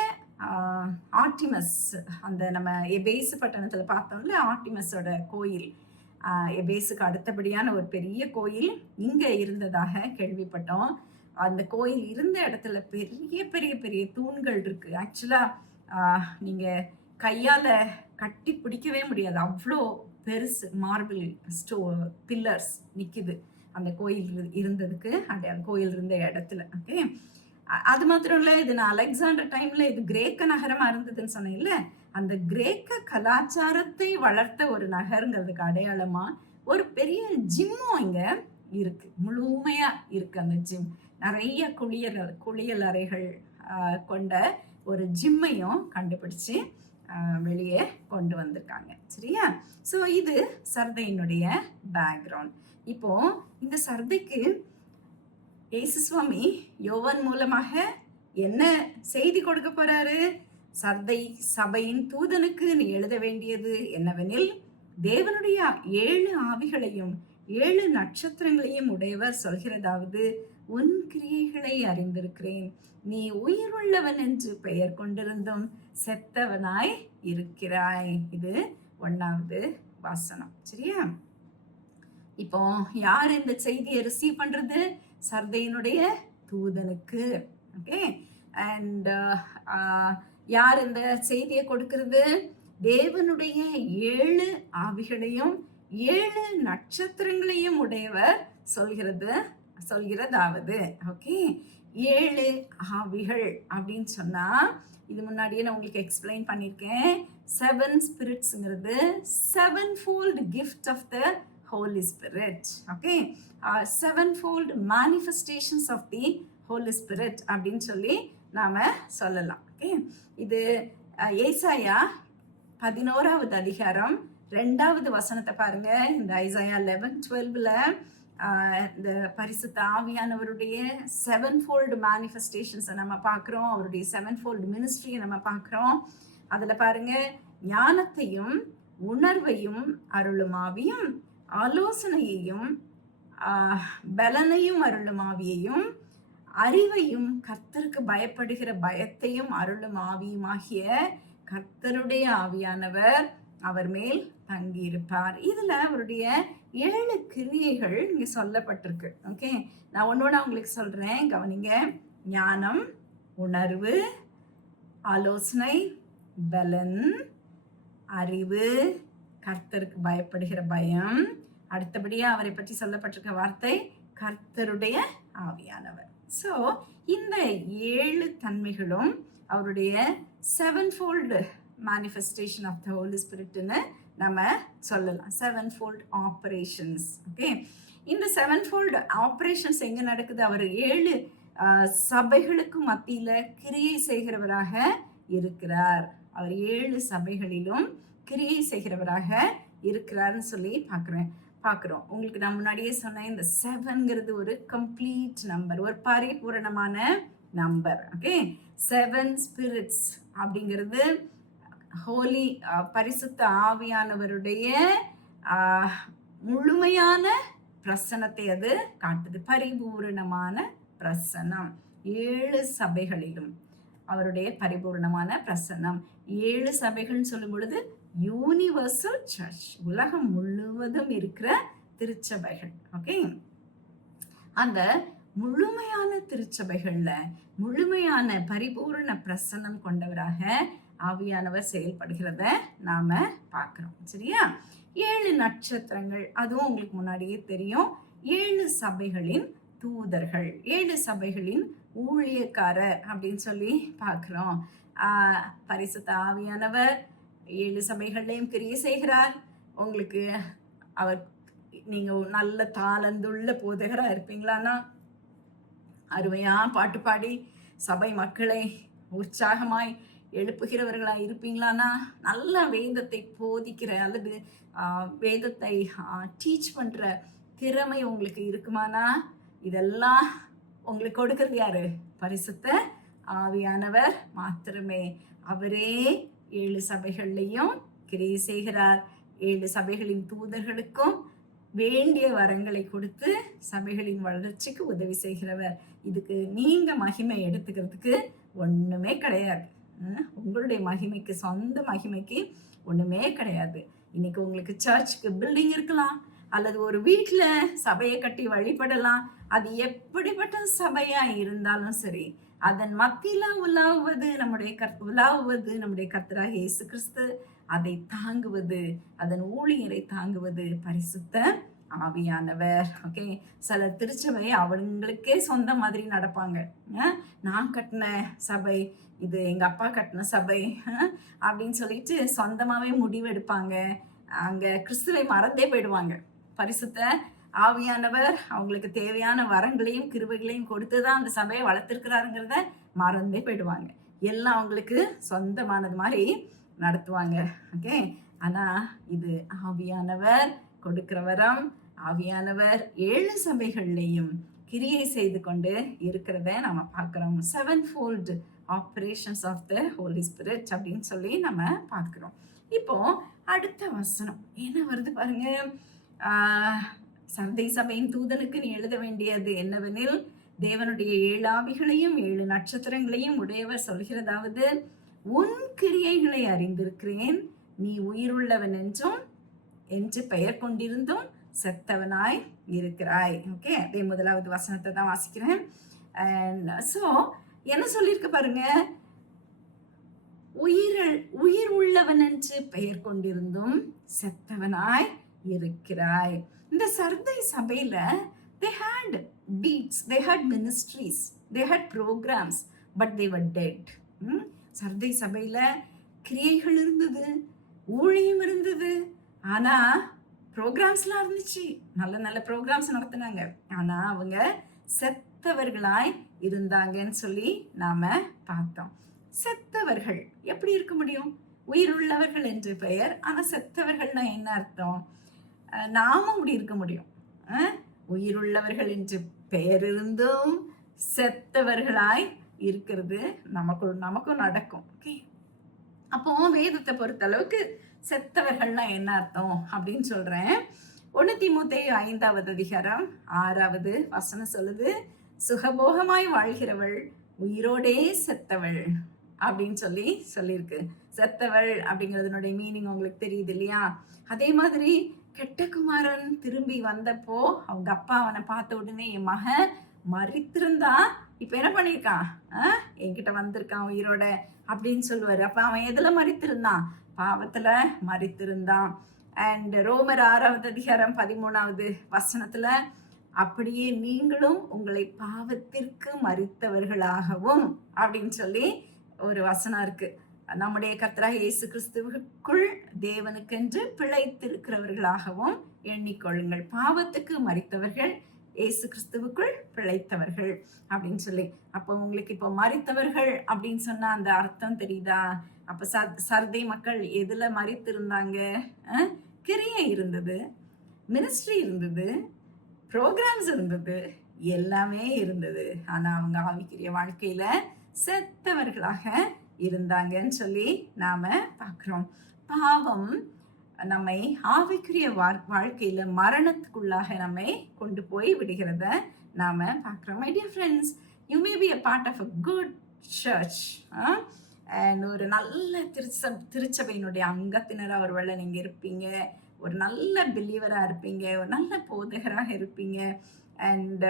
ஆர்டிமஸ், அந்த நம்ம எபேசு பட்டணத்தில் பார்த்தோம்ல ஆர்டிமஸோட கோயில், எபேசுக்கு அடுத்தபடியான ஒரு பெரிய கோயில் இங்கே இருந்ததாக கேள்விப்பட்டோம். அந்த கோயில் இருந்த இடத்துல பெரிய பெரிய பெரிய தூண்கள் இருக்கு. ஆக்சுவலாக நீங்கள் கையால் கட்டி பிடிக்கவே முடியாது, அவ்வளோ பெருசு மார்பிள் பில்லர்ஸ் நிற்குது அந்த கோயில் இருந்ததுக்கு, அந்த கோயில் இருந்த இடத்துல. ஓகே, அது மாத்திரம் இல்லை, இது நான் அலெக்சாண்டர் டைம்ல இது கிரேக்க நகரமா இருந்ததுன்னு சொன்னேன்ல, அந்த கிரேக்க கலாச்சாரத்தை வளர்த்த ஒரு நகருங்கிறதுக்கு அடையாளமா ஒரு பெரிய ஜிம்மும் இங்க இருக்கு, முழுமையா இருக்கு. அந்த ஜிம் நிறைய குளியல் அறைகள் கொண்ட ஒரு ஜிம்மையும் கண்டுபிடிச்சு வெளியே கொண்டு வந்திருக்காங்க. சரியா? ஸோ இது சர்தையினுடைய பேக்ரவுண்ட். இப்போ இந்த சர்தைக்கு இயேசு சுவாமி யோவான் மூலமாக என்ன செய்தி கொடுக்க போறாரு? சர்தை சபையின் தூதனுக்கு நீ எழுத வேண்டியது என்னவெனில், தேவனுடைய 7 ஆவிகளையும் 7 நட்சத்திரங்களையும் உடையவர் சொல்கிறதாவது, உன் கிரியைகளை அறிந்திருக்கிறேன், நீ உயிர் உள்ளவன் என்று பெயர் கொண்டிருந்தும் செத்தவனாய் இருக்கிறாய். இது 1வது வசனம். சரியா? இப்போ யார் இந்த செய்தியை ரிசீவ் பண்றது? சர்தையினுடைய தூதனுக்கு. ஓகே, அண்ட் யார் இந்த செய்தியை கொடுக்கிறது? தேவனுடைய 7 ஆவிகளையும் 7 நட்சத்திரங்களையும் உடையவர் சொல்கிறதாவது. ஓகே, 7 ஆவிகள் அப்படின்னு சொன்னா, இது முன்னாடியே நான் உங்களுக்கு எக்ஸ்பிளைன் பண்ணியிருக்கேன். 7 ஸ்பிரிட்ஸ்ங்கிறது 7-fold gift of the Holy Spirit. Okay, 7-fold manifestations of the Holy Spirit அப்படின்னு சொல்லி நாம சொல்லலாம். ஓகே, இது ஏசாயா 11வது அதிகாரம் 2வது வசனத்தை பாருங்க. இந்த ஐசாயா 11:12ல இந்த பரிசுத்த ஆவியானவருடைய 7-fold manifestations நம்ம பார்க்குறோம். அவருடைய 7-fold ministry நம்ம பார்க்குறோம். அதுல பாருங்க, ஞானத்தையும் உணர்வையும் அருளும் ஆவியும், ஆலோசனையையும் பலனையும் அருளும் ஆவியையும், அறிவையும் கர்த்தருக்கு பயப்படுகிற பயத்தையும் அருளும் ஆவியுமாகிய கர்த்தருடைய ஆவியானவர் அவர் மேல் தங்கியிருப்பார். இதுல அவருடைய 7 கிரியைகள் இங்க சொல்லப்பட்டிருக்கு. ஓகே, நான் ஒன்னொன்னா உங்களுக்கு சொல்றேன், கவனிங்க. ஞானம், உணர்வு, ஆலோசனை, பலன், அறிவு, கர்த்தருக்கு பயப்படுகிற பயம், அடுத்தபடியா அவரை பற்றி சொல்லப்பட்டிருக்க வார்த்தை கர்த்தருடைய ஆவியானவர். ஸோ இந்த 7 தன்மைகளும் அவருடைய 7-fold manifestation of the Holy Spiritன்னு நம்ம சொல்லலாம். 7-fold operations. ஓகே, இந்த 7-fold operations எங்க நடக்குது? அவர் 7 சபைகளுக்கு மத்தியில கிரியை செய்கிறவராக இருக்கிறார். அவர் 7 சபைகளிலும் கிரியை செய்கிறவராக இருக்கிறார்னு சொல்லி பார்க்குறேன். பார்க்குறோம். உங்களுக்கு நான் முன்னாடியே சொன்னேன், இந்த 7ங்கிறது ஒரு கம்ப்ளீட் நம்பர், ஒரு பரிபூரணமான நம்பர். ஓகே, 7 ஸ்பிரிட்ஸ் அப்படிங்கிறது ஹோலி பரிசுத்த ஆவியானவருடைய முழுமையான பிரசனத்தை அது காட்டுது. பரிபூரணமான பிரசனம் 7 சபைகளிலும் அவருடைய பரிபூர்ணமான பிரசன்னம். 7 சபைகள்னு சொல்லும் பொழுது யூனிவர்சல் சர்ச், உலகம் முழுவதும் இருக்கிற திருச்சபைகள். ஓகே, அந்த முழுமையான திருச்சபைகள்ல முழுமையான பரிபூர்ண பிரசன்னம் கொண்டவராக ஆவியானவர் செயல்படுகிறத நாம பார்க்கிறோம். சரியா? 7 நட்சத்திரங்கள், அதுவும் உங்களுக்கு முன்னாடியே தெரியும். 7 சபைகளின் தூதர்கள், 7 சபைகளின் ஊழியக்காரர் அப்படின்னு சொல்லி பார்க்கிறோம். பரிசுத்த ஆவியானவர் 7 சபைகள்லையும் கிரியை செய்கிறார். உங்களுக்கு அவர், நீங்க நல்ல தாளந்துள்ள போதகரா இருப்பீங்களான்னா, அருமையா பாட்டு பாடி சபை மக்களை உற்சாகமாய் எழுப்புகிறவர்களா இருப்பீங்களான்னா, நல்ல வேதத்தை போதிக்கிற அல்லது வேதத்தை டீச் பண்ற திறமை உங்களுக்கு இருக்குமானா, இதெல்லாம் உங்களுக்கு கொடுக்கறது யாரு? பரிசுத்த ஆவியானவர் மாத்திரமே. அவரே 7 சபைகள்லையும் கிரியை செய்கிறார். 7 சபைகளின் தூதர்களுக்கும் வேண்டிய வரங்களை கொடுத்து சபைகளின் வளர்ச்சிக்கு உதவி செய்கிறவர். இதுக்கு நீங்க மகிமை எடுத்துக்கிறதுக்கு ஒண்ணுமே கிடையாது. உங்களுடைய மகிமைக்கு, சொந்த மகிமைக்கு ஒண்ணுமே கிடையாது. இன்னைக்கு உங்களுக்கு சர்ச்சுக்கு பில்டிங் இருக்கலாம், அல்லது ஒரு வீட்டுல சபையை கட்டி வழிபடலாம். அது எப்படிப்பட்ட சபையா இருந்தாலும் சரி, அதன் மத்தியில உலாவுவது நம்முடைய கர்த்தராகிய இயேசு கிறிஸ்து. அதை தாங்குவது, அதன் ஊழியரை தாங்குவது பரிசுத்த ஆவியானவர். ஓகே, சில திருச்சபை அவங்களுக்கே சொந்த மாதிரி நடப்பாங்க. நான் கட்டின சபை இது, எங்க அப்பா கட்டின சபை அப்படின்னு சொல்லிட்டு சொந்தமாவே முடிவெடுப்பாங்க. அங்க கிறிஸ்துவை மறந்தே போயிடுவாங்க. பரிசுத்த ஆவியானவர் அவங்களுக்கு தேவையான வரங்களையும் கிருபைகளையும் கொடுத்துதான் அந்த சபையை வளர்த்திருக்கிறாருங்கிறத மறந்தே போயிடுவாங்க. எல்லாம் அவங்களுக்கு சொந்தமானது மாதிரி நடத்துவாங்க. ஓகே, ஆனா இது ஆவியானவர் கொடுக்கிற வரம். ஆவியானவர் 7 சபைகள்லையும் கிரியை செய்து கொண்டு இருக்கிறத நம்ம பார்க்கிறோம். 7-fold operations of the Holy Spirit அப்படின்னு சொல்லி நம்ம பார்க்கிறோம். இப்போ அடுத்த வசனம் என்ன வருது பாருங்க. சந்தை சபையின் தூதனுக்கு நீ எழுத வேண்டியது என்னவெனில், தேவனுடைய 7 ஆவிகளையும் 7 நட்சத்திரங்களையும் உடையவர் சொல்கிறதாவது, உன் கிரியைகளை அறிந்திருக்கிறேன். நீ உயிருள்ளவன் என்று பெயர் கொண்டிருந்தும் செத்தவனாய் இருக்கிறாய். ஓகே, அதே முதலாவது வசனத்தை தான் வாசிக்கிறேன். ஸோ என்ன சொல்லியிருக்கு பாருங்க, உயிர் உள்ளவன் என்று பெயர் கொண்டிருந்தும் செத்தவனாய் இருக்கிறாய். இந்த சர்தை சபையில they had deeds, they had ministries, they had programs, but they were dead. Sardis சபையில கிரியைகள் இருந்தது, ஊழியம் இருந்தது, ஆனா ப்ரோக்ராம்ஸ்லாம் இருந்துச்சு, நல்ல நல்ல ப்ரோக்ராம்ஸ் நடத்தினாங்க. ஆனா அவங்க செத்தவர்களாய் இருந்தாங்கன்னு சொல்லி நாம பார்த்தோம். செத்தவர்கள் எப்படி இருக்க முடியும்? உயிர் உள்ளவர்கள் என்று பெயர், ஆனா செத்தவர்கள்னா என்ன அர்த்தம்? நாமும் அப்படி இருக்க முடியும். உயிருள்ளவர்கள் என்று பெயர் இருந்தும் செத்தவர்களாய் இருக்கிறது நமக்கும் நடக்கும். ஓகே, அப்போ வேதத்தை பொறுத்த அளவுக்கு செத்தவர்கள்னா என்ன அர்த்தம் அப்படின்னு சொல்றேன். 1 தீமோத்தேயு 5வது அதிகாரம் 6வது வசனம் சொல்லுது, சுகபோகமாய் வாழ்கிறவள் உயிரோடே செத்தவள் அப்படின்னு சொல்லியிருக்கு. செத்தவள் அப்படிங்கிறதுனுடைய மீனிங் உங்களுக்கு தெரியுது இல்லையா? அதே மாதிரி கெட்ட குமாரன் திரும்பி வந்தப்போ அவங்க அப்பா அவனை பார்த்த உடனே, என் மகன் மரித்திருந்தா இப்ப என்ன பண்ணிருக்கான், என்கிட்ட வந்திருக்கான் உயிரோட அப்படின்னு சொல்லுவாரு. அப்ப அவன் எதுல மரித்திருந்தான்? பாவத்துல மரித்திருந்தான். அண்ட் ரோமர் 6வது அதிகாரம் 13வது வசனத்துல, அப்படியே நீங்களும் உங்களை பாவத்திற்கு மரித்தவர்களாகவும் அப்படின்னு சொல்லி ஒரு வசனம் இருக்கு. நம்முடைய கர்த்தராகிய இயேசு கிறிஸ்துவுக்குள் தேவனுக்கென்று பிழைத்திருக்கிறவர்களாகவும் எண்ணிக்கொள்ளுங்கள். பாவத்துக்கு மரித்தவர்கள், இயேசு கிறிஸ்துவுக்குள் பிழைத்தவர்கள் அப்படின்னு சொல்லி. அப்போ உங்களுக்கு இப்போ மரித்தவர்கள் அப்படின்னு சொன்னா அந்த அர்த்தம் தெரியுதா? அப்ப சர்தை மக்கள் எதுல மரித்திருந்தாங்க? கிரியை இருந்தது. மினிஸ்ட்ரி இருந்தது, ப்ரோக்ராம்ஸ் இருந்தது, எல்லாமே இருந்தது. ஆனா அவங்க ஆவிக்குரிய வாழ்க்கையில செத்தவர்களாக இருந்தாங்கன்னு சொல்லி நாம பார்க்கிறோம். பாவம் நம்மை ஆவிக்குரிய வாழ்க்கையில மரணத்துக்குள்ளாக நம்மை கொண்டு போய் விடுகிறத நாம பார்க்கிறோம். My dear friends, you may be a part of a good church and ஒரு நல்ல திருச்சபையினுடைய அங்கத்தினராக ஒருவேளை நீங்க இருப்பீங்க, ஒரு நல்ல பிலீவராக இருப்பீங்க, ஒரு நல்ல போதகராக இருப்பீங்க. அண்ட்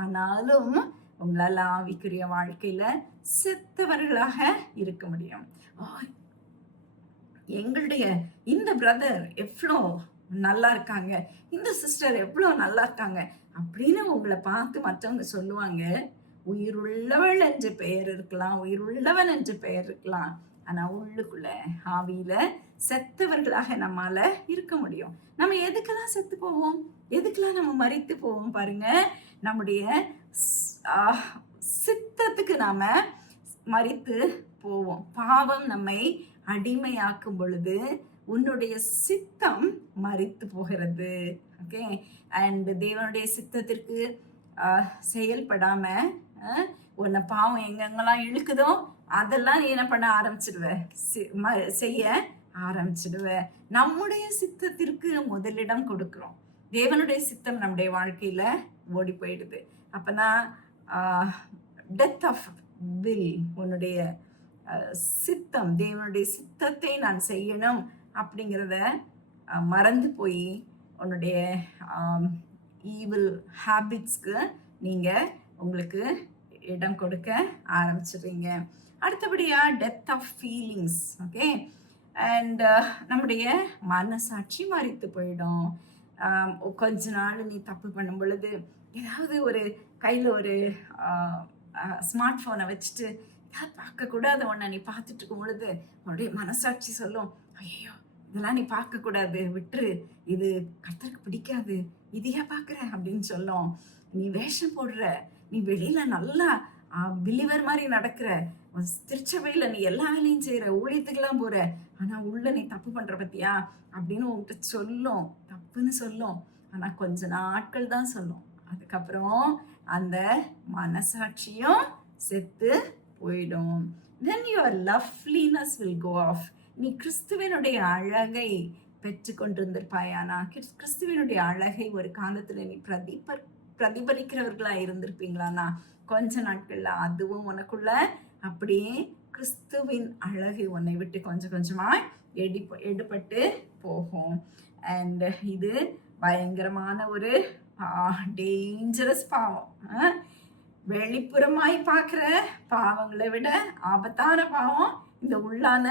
ஆனாலும் உங்களால் ஆவிக்குரிய வாழ்க்கையில செத்தவர்களாக இருக்க முடியும். எங்களுடைய இந்த பிரதர் எவ்வளோ நல்லா இருக்காங்க, இந்த சிஸ்டர் எவ்வளோ நல்லா இருக்காங்க அப்படின்னு உங்களை பார்த்து மற்றவங்க சொல்லுவாங்க. உயிருள்ளவள் என்று பெயர் இருக்கலாம், உயிருள்ளவன் என்று பெயர் இருக்கலாம், ஆனா உள்ளுக்குள்ள ஆவியில செத்தவர்களாக நம்மால இருக்க முடியும். நம்ம எதுக்கெல்லாம் செத்து போவோம், எதுக்கெல்லாம் நம்ம மரித்து போவோம் பாருங்க. நம்முடைய சித்தத்துக்கு நாம மரித்து போவோம். பாவம் நம்மை அடிமையாக்கும் பொழுது உன்னுடைய சித்தம் மரித்து போகிறது. ஓகே, அண்ட் தேவனுடைய சித்தத்திற்கு செயல்படாம உன்னை பாவம் எங்கெங்கெல்லாம் இழுக்குதோ அதெல்லாம் நீ என்ன பண்ண ஆரம்பிச்சிடுவ, செய்ய ஆரம்பிச்சிடுவ. நம்முடைய சித்தத்திற்கு முதலிடம் கொடுக்கிறோம். தேவனுடைய சித்தம் நம்முடைய வாழ்க்கையில ஓடி போயிடுது. அப்பனா டெத் ஆஃப் வில், உன்னுடைய சித்தம், தேவனுடைய சித்தத்தை நான் செய்யணும் அப்படிங்கிறத மறந்து போய் உன்னுடைய ஈவில் ஹேபிட்ஸ்க்கு நீங்கள் உங்களுக்கு இடம் கொடுக்க ஆரம்பிச்சிடுறீங்க. அடுத்தபடியாக death of feelings. Okay, and நம்முடைய மனசாட்சி மறித்து போயிடும். கொஞ்ச நாள் நீ தப்பு பண்ணும் பொழுது ஏதாவது ஒரு கையில் ஒரு ஸ்மார்ட் ஃபோனை வச்சுட்டு ஏதாவது பார்க்கக்கூடாது ஒன்றை நீ பார்த்துட்டு இருக்கும் பொழுது உன்னுடைய மனசாட்சி சொல்லும், ஐயோ இதெல்லாம் நீ பார்க்கக்கூடாது, விட்டுரு, இது கர்த்தருக்கு பிடிக்காது, இதையா பார்க்குற அப்படின்னு சொல்லும். நீ வேஷம் போடுற, நீ வெளியில நல்லா பிலிவர் மாதிரி நடக்கிற, திருச்சபையில் நீ எல்லா வேலையும் செய்கிற, ஊழியத்துக்கெல்லாம் போகிற, ஆனால் உள்ள நீ தப்பு பண்ணுற பத்தியா அப்படின்னு உங்கள்கிட்ட சொல்லும், தப்புன்னு சொல்லும். ஆனால் கொஞ்ச நாட்கள் தான் சொல்லும். அதுக்கப்புறம் அந்த மனசாட்சியும் செத்து போயிடும். Then your loveliness will go off. நீ கிறிஸ்துவனுடைய அழகை பெற்று கொண்டிருந்திருப்பாயானா, கிறிஸ்துவனுடைய அழகை ஒரு காலத்துல நீ பிரதிபலிக்கிறவர்களா இருந்திருப்பீங்களானா, கொஞ்ச நாட்கள்ல அதுவும் உனக்குள்ள அப்படியே கிறிஸ்துவின் அழகை உன்னை விட்டு கொஞ்சம் கொஞ்சமா எடுபட்டு போகும். அண்ட் இது பயங்கரமான ஒரு டேஞ்சரஸ் பாவம். வெளிப்புறமாய் பார்க்குற பாவங்களை விட ஆபத்தான பாவம் இந்த உள்ளான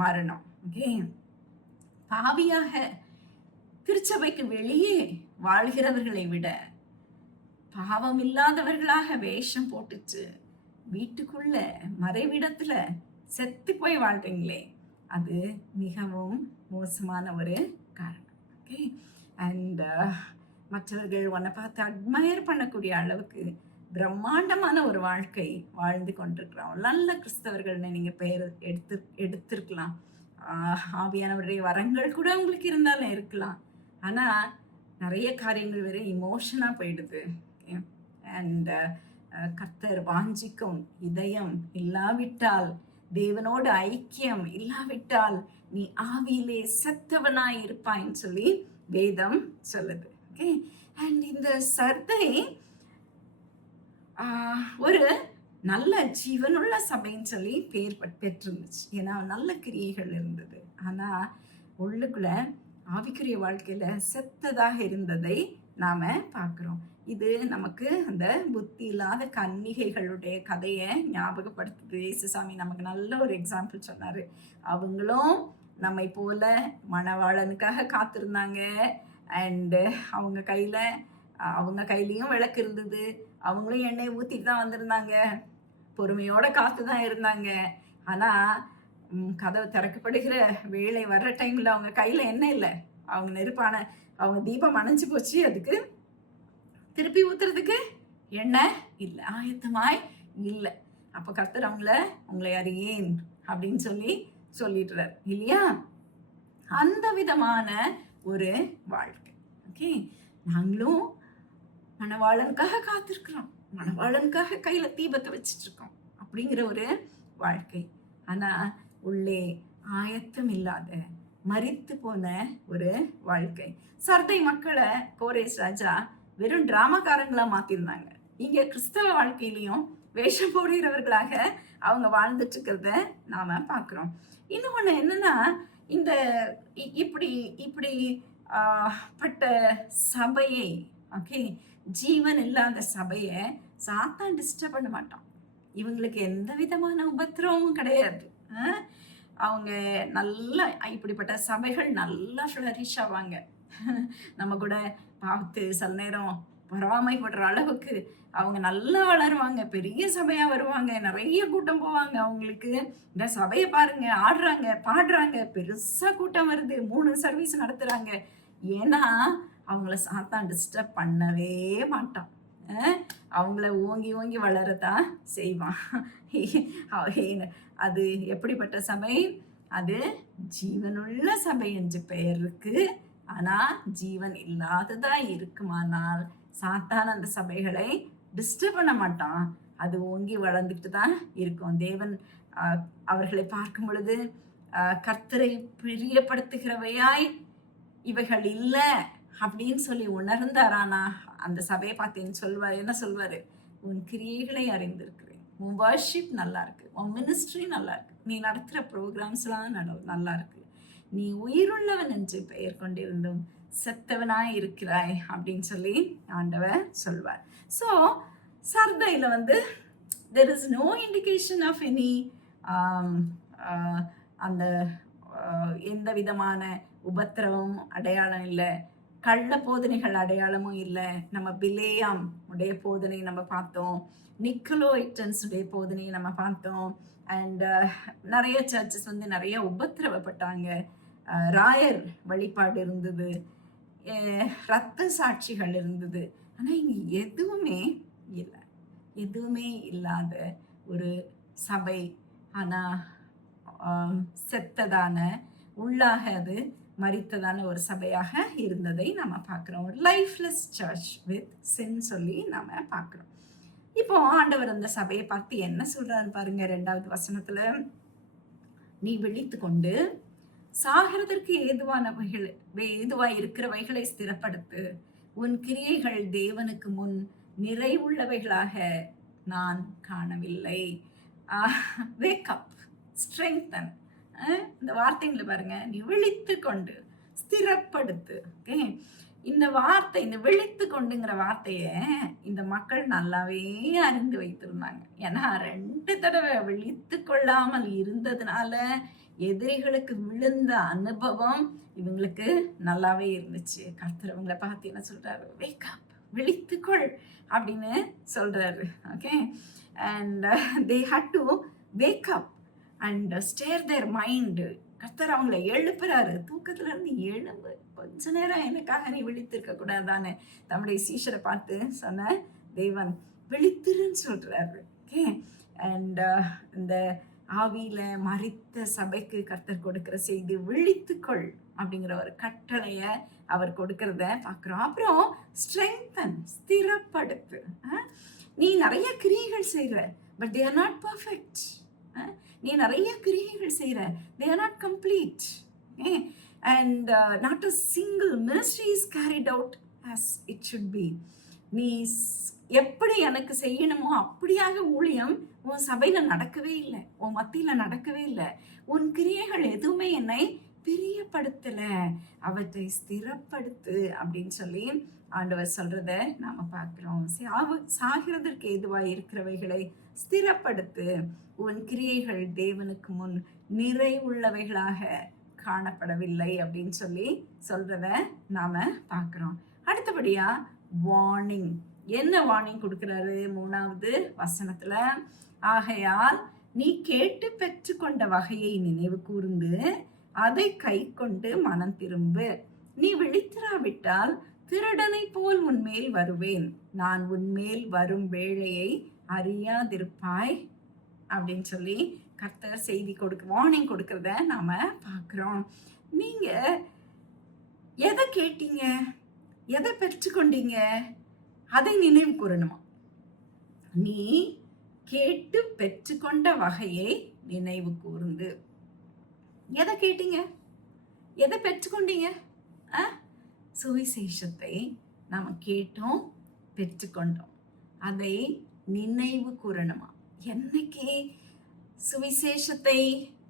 மரணம். ஓகே, பாவியாக திருச்சபைக்கு வெளியே வாழ்கிறவர்களை விட பாவம் இல்லாதவர்களாக வேஷம் போட்டுச்சு வீட்டுக்குள்ள மறைவிடத்துல செத்து போய் வாழ்றீங்களே, அது மிகவும் மோசமான ஒரு காரணம். ஓகே, அண்ட் மற்றவர்கள் உன்னை பார்த்து அட்மயர் பண்ணக்கூடிய அளவுக்கு பிரம்மாண்டமான ஒரு வாழ்க்கை வாழ்ந்து கொண்டிருக்கிறோம். நல்ல கிறிஸ்தவர்கள்னு நீங்கள் பெயர் எடுத்திருக்கலாம். ஆவியானவருடைய வரங்கள் கூட உங்களுக்கு இருந்தாலும் இருக்கலாம். ஆனால் நிறைய காரியங்கள் வேற இமோஷனாக போயிடுது. அண்ட் கர்த்தர் வாஞ்சிக்கும் இதயம் இல்லாவிட்டால், தேவனோடு ஐக்கியம் இல்லாவிட்டால் நீ ஆவியிலே செத்தவனாய் இருப்பாயின்னு சொல்லி வேதம் சொல்லுது. ஓகே, அண்ட் இந்த சர்தை ஒரு நல்ல ஜீவனுள்ள சபைன்னு சொல்லி பேர் பெற்றிருந்துச்சு. ஏன்னா நல்ல கிரியைகள் இருந்தது. ஆனால் உள்ளுக்குள்ள ஆவிக்குரிய வாழ்க்கையில செத்ததாக இருந்ததை நாம பார்க்குறோம். இது நமக்கு அந்த புத்தி இல்லாத கன்னிகைகளுடைய கதையை ஞாபகப்படுத்துது. இயேசுசாமி நமக்கு நல்ல ஒரு எக்ஸாம்பிள் சொன்னாரு. அவங்களும் நம்மை போல மணவாளனுக்காக காத்திருந்தாங்க. அண்டு அவங்க கையிலையும் விளக்கு இருந்தது, அவங்களும் எண்ணெய் ஊற்றிட்டு தான் வந்திருந்தாங்க, பொறுமையோட காத்து தான் இருந்தாங்க. ஆனால் கதவு திறக்கப்படுகிற வேலை வர்ற டைமில் அவங்க கையில் எண்ணெய் இல்லை, அவங்க தீபம் அணைஞ்சு போச்சு, அதுக்கு திருப்பி ஊத்துறதுக்கு எண்ணெய் இல்லை, ஆயத்தமாய் இல்லை. அப்போ கர்த்தர் உங்களை அறியேன் அப்படின்னு சொல்லிடுறார் இல்லையா? அந்த விதமான ஒரு வாழ்க்கை. ஓகே, நாங்களும் மணவாளனுக்காக காத்திருக்கிறோம், மணவாளனுக்காக கையில தீபத்தை வச்சிட்டு இருக்கோம் அப்படிங்கிற ஒரு வாழ்க்கை. ஆனா உள்ளே ஆயத்தம் இல்லாத மரித்து போன ஒரு வாழ்க்கை. சர்தை மக்களை கோரேஸ் ராஜா வெறும் டிராமாக்காரங்களா மாத்திருந்தாங்க. இங்க கிறிஸ்தவ வாழ்க்கையிலையும் வேஷம் போடுகிறவர்களாக அவங்க வாழ்ந்துட்டு இருக்கிறத நாம பார்க்கிறோம். இன்னொன்னு என்னன்னா, இந்த இப்படி இப்படி பட்ட சபையை, ஓகே, ஜீவன் இல்லாத சபையை சாத்தான் டிஸ்டர்ப் பண்ண மாட்டான். இவங்களுக்கு எந்த விதமான உபத்திரமும் கிடையாது. அவங்க நல்லா இப்படிப்பட்ட சபைகள் நல்லா ஃப்ளரிஷ் ஆவாங்க. நம்ம கூட பார்த்து சில நேரம் பொறாமைப்படுற அளவுக்கு அவங்க நல்லா வளருவாங்க, பெரிய சபையா வருவாங்க, நிறைய கூட்டம் போவாங்க. அவங்களுக்கு இந்த சபையை பாருங்க, ஆடுறாங்க பாடுறாங்க, பெருசா கூட்டம் வருது, 3 சர்வீஸ் நடத்துறாங்க. ஏன்னா அவங்கள சாத்தான் டிஸ்டர்ப் பண்ணவே மாட்டான். அவங்கள ஓங்கி ஓங்கி வளரதான் செய்வான். அது எப்படிப்பட்ட சபை? அது ஜீவனுள்ள சபை என்று பெயர் இருக்கு. ஆனா ஜீவன் இல்லாததா இருக்குமானால் சாத்தான் அந்த சபைகளை டிஸ்டர்ப் பண்ண மாட்டான். அது ஓங்கி வளர்ந்துட்டு தான் இருக்கும். தேவன் அவர்களை பார்க்கும் பொழுது கர்த்தரை பிரியப்படுத்துகிறவையாய் இவைகள் இல்லை அப்படின்னு சொல்லி உணர்ந்தாரானா அந்த சபையை பார்த்தேன்னு சொல்வார். என்ன சொல்வாரு? உன் கிரியைகளை அறிந்திருக்கிறேன், உன் வர்ஷிப் நல்லா இருக்கு, உன் மினிஸ்ட்ரி நல்லா இருக்கு, நீ நடத்துகிற ப்ரோக்ராம்ஸ்லாம் நல்லா இருக்கு, நீ உயிருள்ளவன் என்று பெயர் கொண்டிருந்தும் செத்தவனாய் இருக்கிறாய் அப்படின்னு சொல்லி ஆண்டவர் சொல்வார். ஸோ சர்தையில் there is no indication of any அந்த எந்த விதமான உபத்திரவம் அடையாளம் இல்லை, கள்ள போதனைகள் அடையாளமும் இல்லை. நம்ம பிலேயாம் உடைய போதனை நம்ம பார்த்தோம், நிக்கோலாய்டன்ஸ் உடைய போதனையை நம்ம பார்த்தோம். அண்ட் நிறைய சர்ச்சஸ் நிறைய உபத்திரவப்பட்டாங்க. ராயர் வழிபாடு இருந்தது, ரத்த சாட்சிகள் இருந்தது. ஆனால் இங்கே எதுவுமே இல்லை, எதுவுமே இல்லாத ஒரு சபை. ஆனால் செத்ததான உள்ளாக அது மரித்ததான ஒரு சபையாக இருந்ததை நம்ம பார்க்குறோம். லைஃப்லெஸ் சர்ச் வித் சின் சொல்லி நம்ம பார்க்குறோம். இப்போ ஆண்டவர் அந்த சபையை பார்த்து என்ன சொல்றாரு பாருங்க. 2வது வசனத்துல, நீ விழித்து கொண்டு சாகிறதற்கு ஏதுவாய் இருக்கிறவைகளை ஸ்திரப்படுத்து, உன் கிரியைகள் தேவனுக்கு முன் நிறைவுள்ளவைகளாக நான் காணவில்லை. Wake up, strengthen. இந்த வார்த்தைங்களை பாருங்க, நீ விழித்து கொண்டு ஸ்திரப்படுத்து. ஓகே, இந்த வார்த்தை, இந்த விழித்து கொண்டுங்கிற வார்த்தைய இந்த மக்கள் நல்லாவே அறிந்து வைத்திருந்தாங்க. ஏன்னா 2 தடவை விழித்து கொள்ளாமல் இருந்ததுனால எதிரிகளுக்கு விழுந்த அனுபவம் இவங்களுக்கு நல்லாவே இருந்துச்சு. கர்த்தர் இவங்களை பார்த்து என்ன சொல்றாரு? வேக் அப், விழித்துக்கொள் அப்படின்னு சொல்றாரு. Okay, and they had to wake up and stir their mind. கர்த்தர் அவங்களை எழுப்புறாரு. தூக்கத்துல இருந்து எழும்பு, கொஞ்ச நேரம் எனக்காக நீ விழித்திருக்க கூடாதான்னு தம்முடைய சீஷரை பார்த்து சொன்ன தேவன் விழித்திருன்னு சொல்றாரு. ஓகே, அண்ட் இந்த ஆவியில மரித்த சபைக்கு கர்த்தர் கொடுக்கிற செய்தி விழித்துக்கொள் அப்படிங்கிற ஒரு கட்டளைய அவர் கொடுக்கறத பார்க்கிறோம். அப்புறம் ஸ்ட்ரெங்தன், ஸ்திரப்படுத்து. நீ நிறைய கிரியைகள் செய்யற, but they are not perfect. நீ நிறைய கிரியைகள் செய்யற, they are not complete. And not a single ministry is carried out as it should be. நீ எப்படி எனக்கு செய்யணுமோ அப்படியாக ஊழியம் உன் சபையில நடக்கவே இல்லை, உன் மத்தியில நடக்கவே இல்லை. உன் கிரியைகள் எதுவுமே என்னை பிரியப்படுத்தல, அவற்றை ஸ்திரப்படுத்து அப்படின்னு சொல்லி ஆண்டவர் சொல்றத நாம பார்க்கிறோம். சாகிறதற்கு ஏதுவாய் இருக்கிறவைகளை ஸ்திரப்படுத்து, உன் கிரியைகள் தேவனுக்கு முன் நிறைவுள்ளவைகளாக காணப்படவில்லை அப்படின்னு சொல்லி சொல்றத நாம பார்க்கிறோம். அடுத்தபடியா வார்னிங். என்ன வார்னிங் கொடுக்கிறாரு? 3வது வசனத்துல, ஆகையால் நீ கேட்டு பெற்றுக்கொண்ட வகையை நினைவு கூர்ந்து அதை கை கொண்டு மனம் திரும்பு, நீ விழித்திராவிட்டால் திருடனை போல் உன்மேல் வருவேன், நான் உன்மேல் வரும் வேளையை அறியாதிருப்பாய் அப்படின்னு சொல்லி கர்த்தர் செய்தி வார்னிங் கொடுக்கறத நாம பார்க்கிறோம். நீங்க எதை கேட்டீங்க? எதை பெற்றுக்கொண்டீங்க அதை நினைவு கூறணுமா. நீ கேட்டு பெற்றுக்கொண்ட வகையை நினைவு கூர்ந்து. எதை கேட்டீங்க, எதை பெற்றுக்கொண்டீங்க? சுவிசேஷத்தை நாம கேட்டோம், பெற்றுக்கொண்டோம், அதை நினைவு கூறணுமா. என்னைக்கு சுவிசேஷத்தை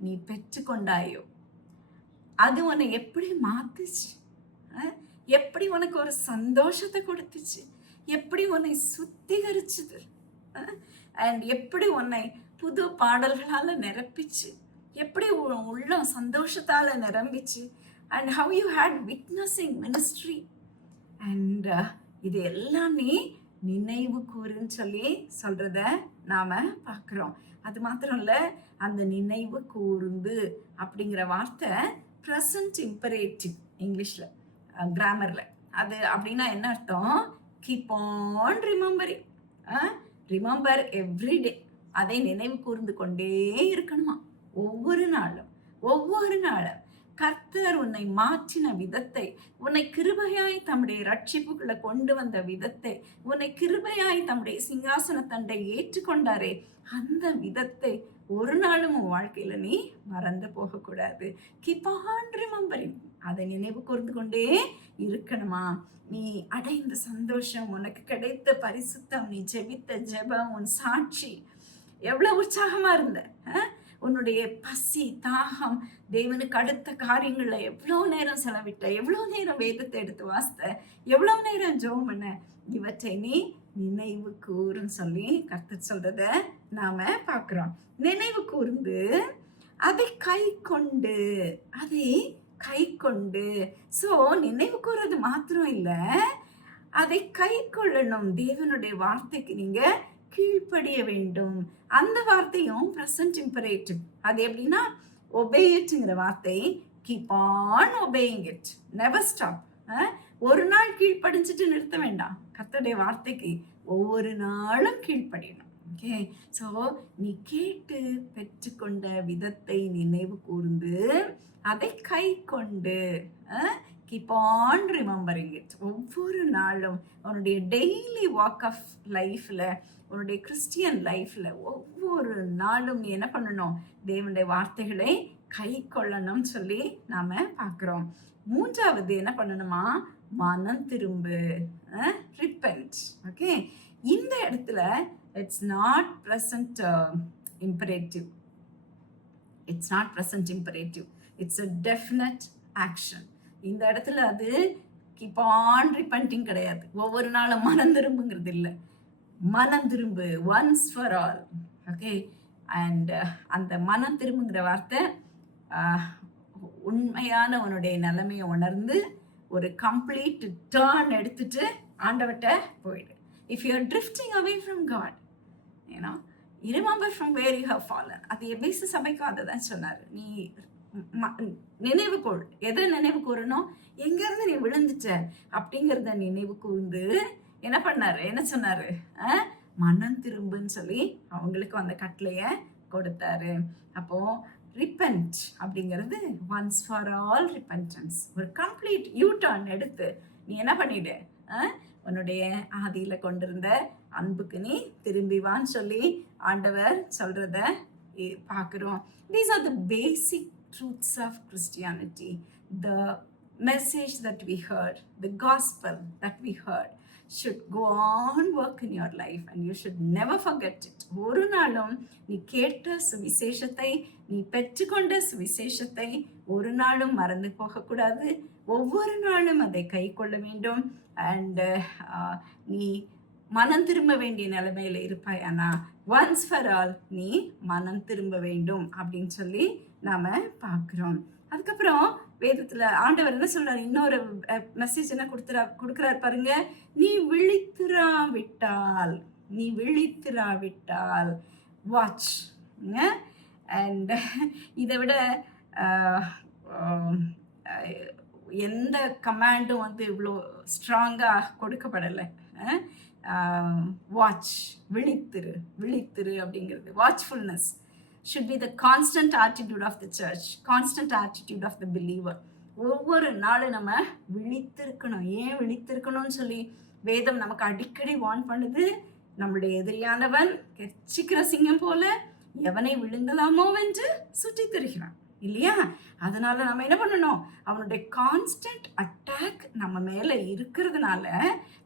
நீ பெற்றுக்கொண்டாயோ அது உன்னை எப்படி மாத்துச்சு, எப்படி உனக்கு ஒரு சந்தோஷத்தை கொடுத்துச்சு, எப்படி உன்னை சுத்திகரிச்சுது, அண்ட் எப்படி உன்னை புது பாடல்களால நிரப்பிச்சு, எப்படி உள்ள சந்தோஷத்தால நிரம்பிச்சு, and how you had witnessing ministry. And இது எல்லாமே நினைவு கூறுன்னு சொல்லி சொல்றத நாம பார்க்குறோம். அது மாத்திரம் இல்லை, அந்த நினைவு கூர்ந்து அப்படிங்கிற வார்த்தை ப்ரெசன்ட் இம்பரேட்டிவ் இங்கிலீஷில் கிராமரில். அது அப்படின்னா என்ன அர்த்தம்? Keep on remembering, remember everyday. அதை நினைவு கூர்ந்து கொண்டே இருக்கணுமா ஒவ்வொரு நாளும். ஒவ்வொரு நாளும் கர்த்தர் உன்னை மாற்றின விதத்தை, உன்னை கிருபையாய் தம்முடைய ரட்சிப்புக்குள்ள கொண்டு வந்த விதத்தை, உன்னை கிருபையாய் தம்முடைய சிங்காசனத்தண்டை ஏற்றுக்கொண்டாரே அந்த விதத்தை ஒரு நாளும் உன் வாழ்க்கையில நீ மறந்து போகக்கூடாது. கீப் ஆன் ரிமெம்பரிங், அதை நினைவு கூர்ந்து கொண்டே இருக்கணுமா. நீ அடைந்த சந்தோஷம், உனக்கு கிடைத்த பரிசுத்தம், நீ ஜெபித்த ஜெபம், உன் சாட்சி, எவ்வளவு உற்சாகமா இருந்த, உன்னுடைய பசி தாகம், தேவனுக்கு அடுத்த காரியங்கள்ல எவ்வளோ நேரம் செலவிட்ட, எவ்வளோ நேரம் வேதத்தை எடுத்து வாசித்த, எவ்வளோ நேரம் ஜெபம் பண்ண, இவற்றை நீ நினைவு கூறுன்னு சொல்லி கர்த்தர் சொல்றத நாம பார்க்கிறோம். நினைவு கூர்ந்து அதை கை கொண்டு, அதை கை கொண்டு. ஸோ நினைவு கூறுறது மாத்திரம் இல்லை, அதை கை கொள்ளணும். தேவனுடைய வார்த்தைக்கு நீங்க கீழ்ப்படிய வேண்டும். அந்த வார்த்தையும் ப்ரெசன்ட் இம்பரேட்டிவ். அது எப்படின்னா ஒபே இட்ங்கிற வார்த்தை, keep on obeying it, never stop. ஒரு நாள் கீழ்ப்படிஞ்சிட்டு நிறுத்த வேண்டாம். கர்த்தருடைய வார்த்தைக்கு ஒவ்வொரு நாளும் கீழ்ப்படியணும். ஓகே, ஸோ நீ கேட்டு பெற்றுக்கொண்ட விதத்தை நினைவு கூர்ந்து அதை கை கொண்டு, கீப் ஆன் ரிமெம்பரிங் இட். ஒவ்வொரு நாளும் உன்னுடைய டெய்லி வாக் ஆஃப் லைஃப்பில், உன்னுடைய கிறிஸ்டியன் லைஃப்பில் ஒவ்வொரு நாளும் நீ என்ன பண்ணணும்? தேவனுடைய வார்த்தைகளை கை கொள்ளணும்னு சொல்லி நாம் பார்க்குறோம். மூன்றாவது என்ன பண்ணணுமா? மனம் திரும்பு, ரிப்பென்ட். ஓகே, இந்த இடத்துல it's not present imperative. It's not present imperative, it's a definite action. இந்த இடத்துல அது கீப் ஆன் ரிப்பெண்டிங் கிடையாது. ஒவ்வொரு நாளும் மனம் திரும்புங்கிறது இல்லை, மனம் திரும்பு, once for all. Okay, and அந்த மனம் திரும்புங்கிற வார்த்தை உண்மையான உன்னுடைய நிலைமையை உணர்ந்து ஒரு கம்ப்ளீட் டர்ன் எடுத்துட்டு ஆண்டவர்கிட்ட போயிடு. If you are drifting away from God, ஏன்னா remember from where you have fallen. அது எபேசு சபைக்கும் அதை தான் சொன்னார். நீ நினைவு கூர். எதை நினைவு கூறணும்? எங்கேருந்து நீ விழுந்துட்ட அப்படிங்கிறத நினைவு கூர்ந்து என்ன பண்ணாரு, என்ன சொன்னாரு? மனம் திரும்புன்னு சொல்லி அவங்களுக்கு அந்த கட்டளையை கொடுத்தாரு. அப்போ ரிப்பென்ட் அப்படிங்கிறது ஒன்ஸ் ஃபார் ஆல் ரிப்பென்டன்ஸ். ஒரு கம்ப்ளீட் யூ டர்ன் எடுத்து நீ என்ன பண்ணிடு, உன்னுடைய ஆதியில கொண்டிருந்த அன்புக்கு நீ திரும்பிவான்னு சொல்லி ஆண்டவர் சொல்றத பார்க்குறோம். These are the basic truths of Christianity. The message that we heard, the gospel that we heard should go on work in your life and you should never forget it. ஒரு நாளும் நீ கேட்ட சுவிசேஷத்தை, நீ பெற்றுக்கொண்ட சுவிசேஷத்தை ஒரு நாளும் மறந்து போகக்கூடாது. ஒவ்வொரு நாளும் அதை கை கொள்ள வேண்டும். அண்ட் நீ மனம் திரும்ப வேண்டிய நிலைமையில இருப்பாய். ஆனால் ஒன்ஸ் ஃபார் ஆல் நீ மனம் திரும்ப வேண்டும் அப்படின்னு சொல்லி நாம பார்க்குறோம். அதுக்கப்புறம் வேதத்துல ஆண்டவர் என்ன சொல்றாரு? இன்னொரு மெசேஜ் என்ன கொடுக்குறாரு பாருங்க. நீ விழித்திராவிட்டால், நீ விழித்திராவிட்டால் வாட்ச். அண்ட் இதை விட எந்த கமாண்டும் வந்து இவ்வளோ ஸ்ட்ராங்காக கொடுக்கப்படலை. வாட்ச், விழித்திரு, விழித்திரு அப்படிங்கிறது. வாட்ச்ஃபுல்னஸ் should be the constant attitude of the church, constant attitude of the believer. ஒவ்வொரு நாளும் நம்ம விழித்திருக்கணும். ஏன் விழித்திருக்கணும்னு சொல்லி வேதம் நமக்கு அடிக்கடி வார்ன் பண்ணுது. நம்முடைய எதிரியானவன் கெர்ச்சிக்கிற சிங்கம் போல எவனை விழுங்கலாமோ என்று சுற்றி திரிகிறான் இல்லையா? அதனால நம்ம என்ன பண்ணணும்? அவனுடைய கான்ஸ்டன்ட் அட்டாக் நம்ம மேல இருக்கிறதுனால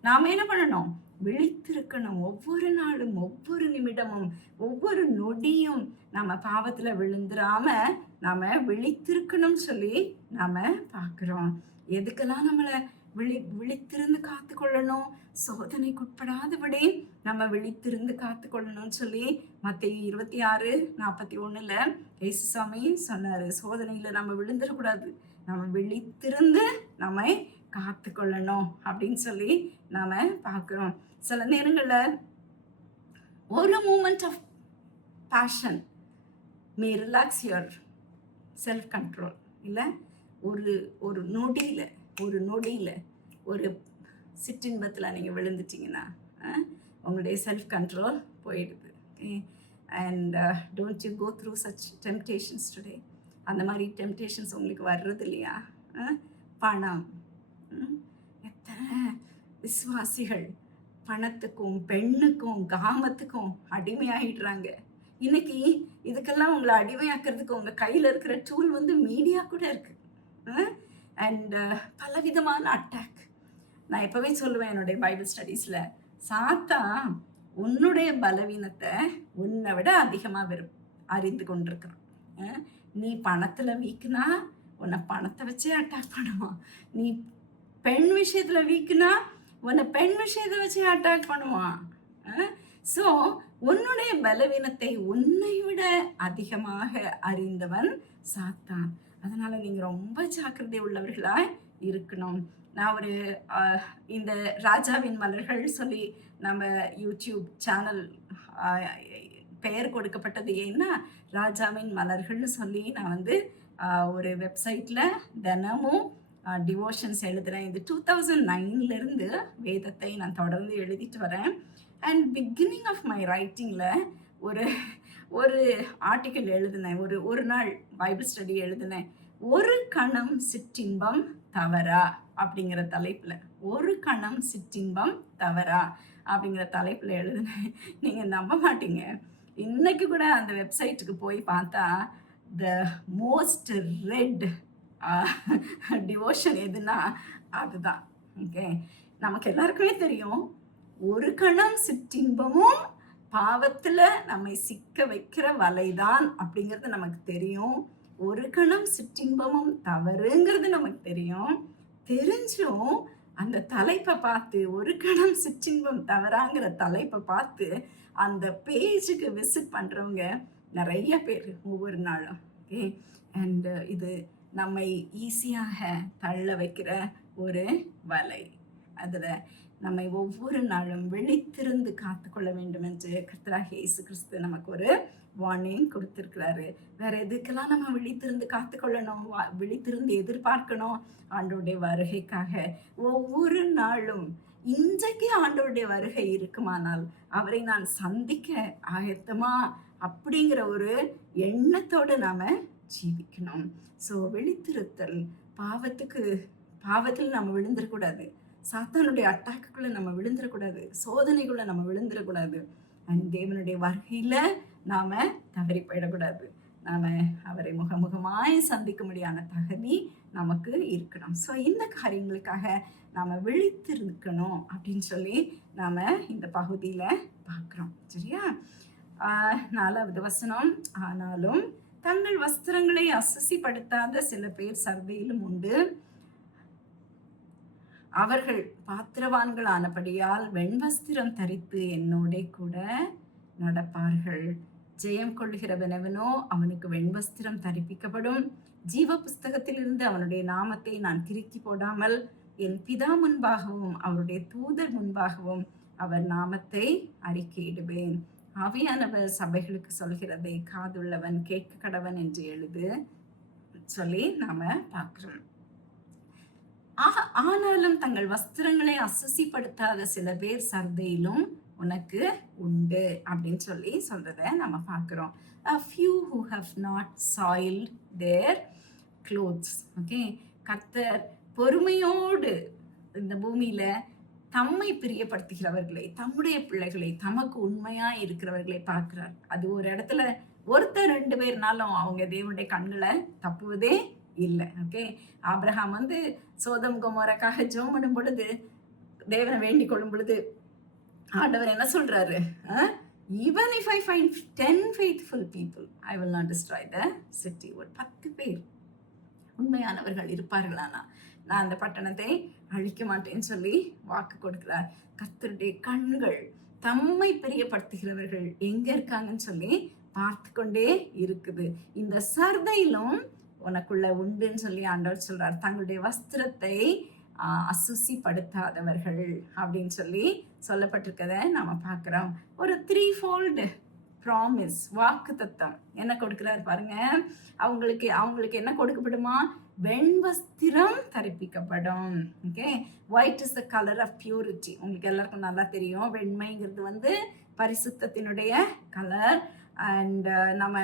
நாம என்ன பண்ணணும்? விழித்திருக்கணும். ஒவ்வொரு நாளும், ஒவ்வொரு நிமிடமும், ஒவ்வொரு நொடியும் நம்ம பாவத்துல விழுந்துராம நாம விழித்திருக்கணும்னு சொல்லி நாம பார்க்கிறோம். எதுக்கெல்லாம் நம்மளை விழித்திருந்து காத்து கொள்ளணும்? சோதனைக்குட்படாதபடி நம்ம விழித்திருந்து காத்து கொள்ளணும்னு சொல்லி மத்தேயு 26:41 இயேசுசாமி சொன்னாரு. சோதனையில நம்ம விழுந்துடக்கூடாது, நம்ம விழித்திருந்து நம்மை காத்து கொள்ளணும் அப்படின்னு சொல்லி நாம பார்க்கிறோம். சில நேரங்கள்ல ஒரு moment of passion may relax your self control. இல்லை, ஒரு நொடியில் ஒரு சிற்றின்பத்தில் நீங்கள் விழுந்துட்டீங்கன்னா உங்களுடைய செல்ஃப் கண்ட்ரோல் போயிடுது. And don't you go through such temptations today? அந்த மாதிரி டெம்டேஷன்ஸ் உங்களுக்கு வர்றது இல்லையா? பணம், எத்தனை விசுவாசிகள் பணத்துக்கும் பெண்ணுக்கும் காமத்துக்கும் அடிமையாகிடுறாங்க. இன்னைக்கு இதுக்கெல்லாம் உங்களை அடிமையாக்குறதுக்கு உங்கள் கையில் இருக்கிற டூல் மீடியா கூட இருக்கு. அண்ட் பலவிதமான அட்டாக். நான் எப்போவே சொல்லுவேன் என்னுடைய பைபிள் ஸ்டடீஸில், சாத்தான் உன்னுடைய பலவீனத்தை உன்னை விட அதிகமாக அறிந்து கொண்டிருக்கிறான். நீ பணத்தில் வீக்குனா உன்னை பணத்தை வச்சே அட்டாக் பண்ணுவான். நீ பெண் விஷயத்தில் வீக்குனா உன்னை பெண் விஷயத்தை வச்சே அட்டாக் பண்ணுவான். ஸோ உன்னுடைய பலவீனத்தை உன்னை விட அதிகமாக அறிந்தவன் சாத்தான். அதனால நீங்க ரொம்ப ஜாக்கிரதை உள்ளவர்களாய் இருக்கணும். நான் இந்த ராஜாவின் மலர்கள் சொல்லி நம்ம யூடியூப் சேனல் பெயர் கொடுக்கப்பட்டது ஏன்னா ராஜாவின் மலர்கள்னு சொல்லி நான் ஒரு வெப்சைட்ல தினமும் டிவோஷன்ஸ் எழுதுறேன். இது 2009 வேதத்தை நான் தொடர்ந்து எழுதிட்டு வரேன். அண்ட் பிகினிங் ஆஃப் மை ரைட்டிங்கில் ஒரு ஆர்டிக்கிள் எழுதினேன். ஒரு நாள் பைபிள் ஸ்டடி எழுதினேன். ஒரு கணம் சிற்றின்பம் தவறா அப்படிங்கிற தலைப்பில், ஒரு கணம் சிற்றின்பம் தவறா அப்படிங்கிற தலைப்பில் எழுதினேன். நீங்கள் நம்ப மாட்டீங்க, இன்னைக்கு கூட அந்த வெப்சைட்டுக்கு போய் பார்த்தா த மோஸ்ட் ரெட் டிவோஷன் எதுனா அதுதான். ஓகே, நமக்கு எல்லாருக்குமே தெரியும் ஒரு கணம் சிற்றின்பமும் பாவத்துல நம்மை சிக்க வைக்கிற வலைதான் அப்படிங்கிறது நமக்கு தெரியும். ஒரு கணம் சிற்றின்பமும் தவறுங்கிறது நமக்கு தெரியும். தெரிஞ்சும் அந்த தலைப்பை பார்த்து, ஒரு கணம் சிற்றின்பம் தவறாங்கிற தலைப்பை பார்த்து அந்த பேஜுக்கு விசிட் பண்றவங்க நிறைய பேர் ஒவ்வொரு நாளும். ஓகே, அண்ட் இது நம்மை ஈஸியாக தள்ள வைக்கிற ஒரு வலை. அதில் நம்மை ஒவ்வொரு நாளும் விழித்திருந்து காத்துக்கொள்ள வேண்டும் என்று கர்த்தராகிய இயேசு கிறிஸ்து நமக்கு ஒரு வார்னிங் கொடுத்திருக்கிறாரு. வேற எதுக்கெல்லாம் நம்ம விழித்திருந்து காத்துக்கொள்ளணும், விழித்திருந்து எதிர்பார்க்கணும்? ஆண்டவருடைய வருகைக்காக. ஒவ்வொரு நாளும் இன்றைக்கு ஆண்டவருடைய வருகை இருக்குமானால் அவரை நான் சந்திக்க ஆயத்தமா அப்படிங்கிற ஒரு எண்ணத்தோடு நாம ஜீவிக்கணும். ஸோ விழித்திருத்தல், பாவத்தில் நம்ம விழுந்துடக்கூடாது, சாத்தானுடைய அட்டாக்குக்குள்ள நம்ம விழுந்துடக்கூடாது, சோதனைக்குள்ள நம்ம விழுந்துடக்கூடாது. அண்ட் தேவனுடைய வருகையில நாம தவறி போயிடக்கூடாது. நாம அவரை முகமுகமாய் சந்திக்க முடியாத தகுதி நமக்கு இருக்கணும். ஸோ இந்த காரியங்களுக்காக நாம விழித்திருக்கணும் அப்படின்னு சொல்லி நாம இந்த பகுதியில பார்க்கிறோம். சரியா? 4வது வசனம், ஆனாலும் தங்கள் வஸ்திரங்களை அசுசிப்படுத்தாத சில பேர் சர்தையிலும் உண்டு. அவர்கள் பாத்திரவான்கள் ஆனபடியால் வெண்வஸ்திரம் தரித்து என்னோட கூட நடப்பார்கள். ஜெயம் கொள்ளுகிறவனவனோ அவனுக்கு வெண்வஸ்திரம் தரிப்பிக்கப்படும். ஜீவ புஸ்தகத்திலிருந்து அவனுடைய நாமத்தை நான் திருக்கி போடாமல் என் பிதா முன்பாகவும் அவருடைய தூதர் முன்பாகவும் அவர் நாமத்தை அறிக்கையிடுவேன். ஆவியானவர் சபைகளுக்கு சொல்கிறதை காதுள்ளவன் கேட்க கடவன் என்று எழுது சொல்லி நாம பார்க்கிறோம். ஆனாலும் தங்கள் வஸ்திரங்களை அசுசிப்படுத்தாத சில பேர் சர்தையிலும் உனக்கு உண்டு அப்படின்னு சொல்லி சொல்றத நம்ம பார்க்கிறோம். A few who have not soiled their clothes. Okay, கர்த்தர் பொறுமையோடு இந்த பூமியில தம்மை பிரியப்படுத்துகிறவர்களை, தம்முடைய பிள்ளைகளை, தமக்கு உண்மையா இருக்கிறவர்களை பார்க்கிறார். அது ஒரு இடத்துல ஒருத்தர் 2 பேர்னாலும் அவங்க தேவனுடைய கண்களை தப்புவதே இல்லை. ஓகே, ஆபிரகாம் சோதம் கொமோராக்காக ஜெபம் பண்ணும் பொழுது, தேவனை வேண்டிக் கொள்ளும் பொழுது ஆண்டவர் என்ன சொல்றாரு? Even if I find 10 faithful people, I will not destroy the city. ஒரு 10 பேர் உண்மையானவர்கள் இருப்பார்களானா நான் அந்த பட்டணத்தை அழிக்க மாட்டேன்னு சொல்லி வாக்கு கொடுக்கிறார். கர்த்தருடைய கண்கள் தம்மை பிரியப்படுத்துகிறவர்கள் எங்க இருக்காங்கன்னு சொல்லி பார்த்து கொண்டே இருக்குது. இந்த சர்தையிலும் உனக்குள்ள உண்டுன்னு சொல்லி ஆண்டவர் சொல்றார். தங்களுடைய வஸ்திரத்தை அசுசிப்படுத்தாதவர்கள் அப்படின்னு சொல்லி சொல்லப்பட்டிருக்கத நாம பார்க்கிறோம். ஒரு 3-fold ப்ராமிஸ், வாக்கு தத்தம் என்ன கொடுக்கிறார் பாருங்க. அவங்களுக்கு என்ன கொடுக்கப்படுமா? வெண்வஸ்திரம் தரிப்பிக்கப்படும். Okay, white is the colour of purity. உங்களுக்கு எல்லாருக்கும் நல்லா தெரியும், வெண்மைங்கிறது பரிசுத்தத்தினுடைய கலர். அண்ட் நம்ம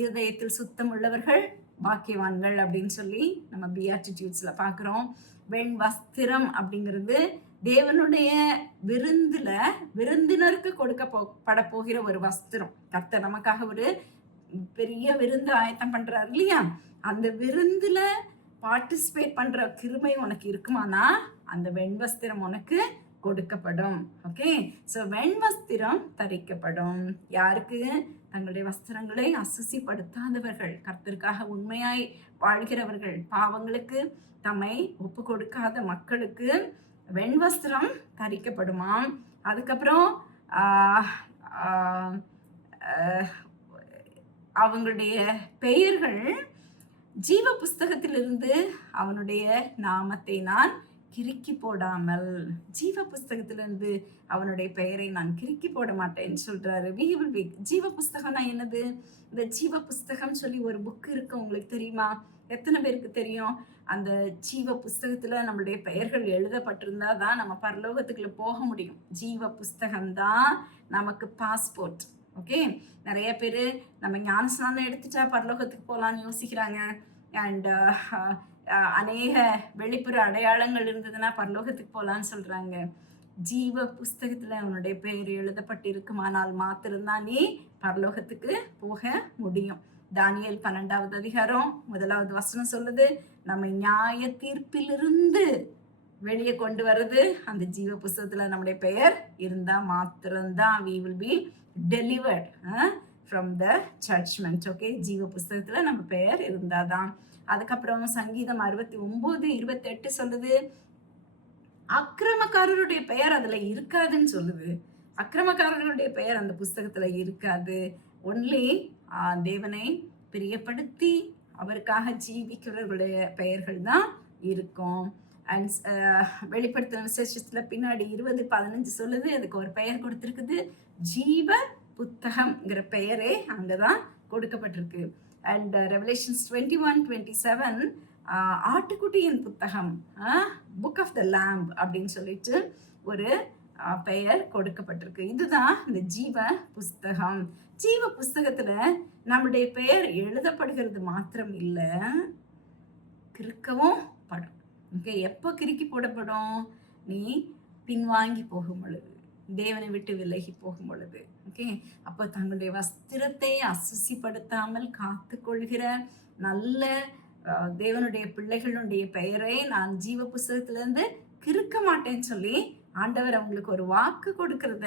இருதயத்தில் சுத்தம் உள்ளவர்கள் பாக்கியவான்கள் அப்படின்னு சொல்லி நம்ம பியாட்டிடியூட்ஸ்ல பார்க்குறோம். வெண் வஸ்திரம் அப்படிங்கிறது தேவனுடைய விருந்தினருக்கு கொடுக்கப்பட போகிற ஒரு வஸ்திரம். கர்த்தர் நமக்காக ஒரு பெரிய விருந்து ஆயத்தம் பண்றாரு இல்லையா? அந்த விருந்துல பார்ட்டிசிபேட் பண்ற கிருபை உனக்கு இருக்குமானா அந்த வெண்வஸ்திரம் உனக்கு கொடுக்கப்படும். ஓகே, சோ வெண்வஸ்திரம் தரிக்கப்படும். யாருக்கு? தங்களுடைய வஸ்திரங்களை அசுசிப்படுத்தாதவர்கள், கர்த்தருக்காக உண்மையாய் வாழ்கிறவர்கள், பாவங்களுக்கு தம்மை ஒப்பு கொடுக்காத மக்களுக்கு வெண்வஸ்திரம் தரிக்கப்படுமாம். அதுக்கப்புறம் அவங்களுடைய பெயர்கள் ஜீவ புஸ்தகத்திலிருந்து அவனுடைய நாமத்தை நான் கிறுக்கி போடாமல், ஜீவ புஸ்தகத்திலிருந்து அவனுடைய பெயரை நான் கிறுக்கி போட மாட்டேன்னு சொல்றாரு. ஜீவ புஸ்தகம்னா என்னது? இந்த ஜீவ புஸ்தகம் சொல்லி ஒரு புக் இருக்கு, உங்களுக்கு தெரியுமா? எத்தனை பேருக்கு தெரியும்? அந்த ஜீவ புஸ்தகத்துல நம்மளுடைய பெயர்கள் எழுதப்பட்டிருந்தா தான் நம்ம பரலோகத்துக்குள்ள போக முடியும். ஜீவ புஸ்தகம் தான் நமக்கு பாஸ்போர்ட். ஓகே, நிறைய பேர் நம்ம ஞானஸ்நானம் எடுத்துட்டா பரலோகத்துக்கு போகலான்னு யோசிக்கிறாங்க. அண்ட் அநேக வெளிப்புற அடையாளங்கள் இருந்ததுன்னா பரலோகத்துக்கு போகலான்னு சொல்றாங்க. ஜீவ புஸ்தகத்துல அவனுடைய பெயர் எழுதப்பட்டு இருக்குமானால் மாத்திரம்தான் நீ பரலோகத்துக்கு போக முடியும். தானியேல் 12வது அதிகாரம் 1வது வசனம் சொல்லுது, நம்ம நியாய தீர்ப்பிலிருந்து வெளியே கொண்டு வர்றது அந்த ஜீவ புஸ்தகத்துல நம்முடைய பெயர் இருந்தா மாத்திரம்தான் we will be delivered from the judgment. Okay, ஜீவ புஸ்தகத்துல நம்ம பெயர் இருந்தாதான். அதுக்கப்புறம் சங்கீதம் 69:28 சொல்லுது, அக்கிரமக்காரருடைய பெயர் அதுல இருக்காதுன்னு சொல்லுது. அக்கிரமக்காரர்களுடைய பெயர் அந்த புஸ்தகத்துல இருக்காது. ஒன்லி தேவனை பிரியப்படுத்தி அவருக்காக ஜீவிக்கிறவர்களுடைய பெயர்கள் தான் இருக்கும். அண்ட் வெளிப்படுத்தின விசேஷத்துல பின்னாடி 20:15 சொல்லுது, அதுக்கு ஒரு பெயர் கொடுத்திருக்குது, ஜீவ புத்தகம்ங்கிற பெயரே அங்கதான் கொடுக்கப்பட்டிருக்கு. அண்ட் ரெவலேஷன்ஸ் 21:27 ஆட்டுக்குட்டியின் புத்தகம், புக் ஆஃப் த லேம்ப் அப்படின்னு சொல்லிட்டு ஒரு பெயர் கொடுக்கப்பட்டிருக்கு. இதுதான் இந்த ஜீவ புஸ்தகம். ஜீவ புஸ்தகத்துல நம்முடைய பெயர் எழுதப்படுகிறது மாத்திரம் இல்ல, கிறுக்கவும் படும். ஓகே, எப்போ கிறுக்கி போடப்படும்? நீ பின்வாங்கி போகும் பொழுது, தேவனை விட்டு விலகி போகும் பொழுது. ஓகே, அப்போ தங்களுடைய வஸ்திரத்தை அசுசிப்படுத்தாமல் காத்து கொள்கிற நல்ல தேவனுடைய பிள்ளைகளுடைய பெயரை நான் ஜீவ புஸ்தகத்திலிருந்து கிறுக்க மாட்டேன்னு சொல்லி ஆண்டவர் அவங்களுக்கு ஒரு வாக்கு கொடுக்கறத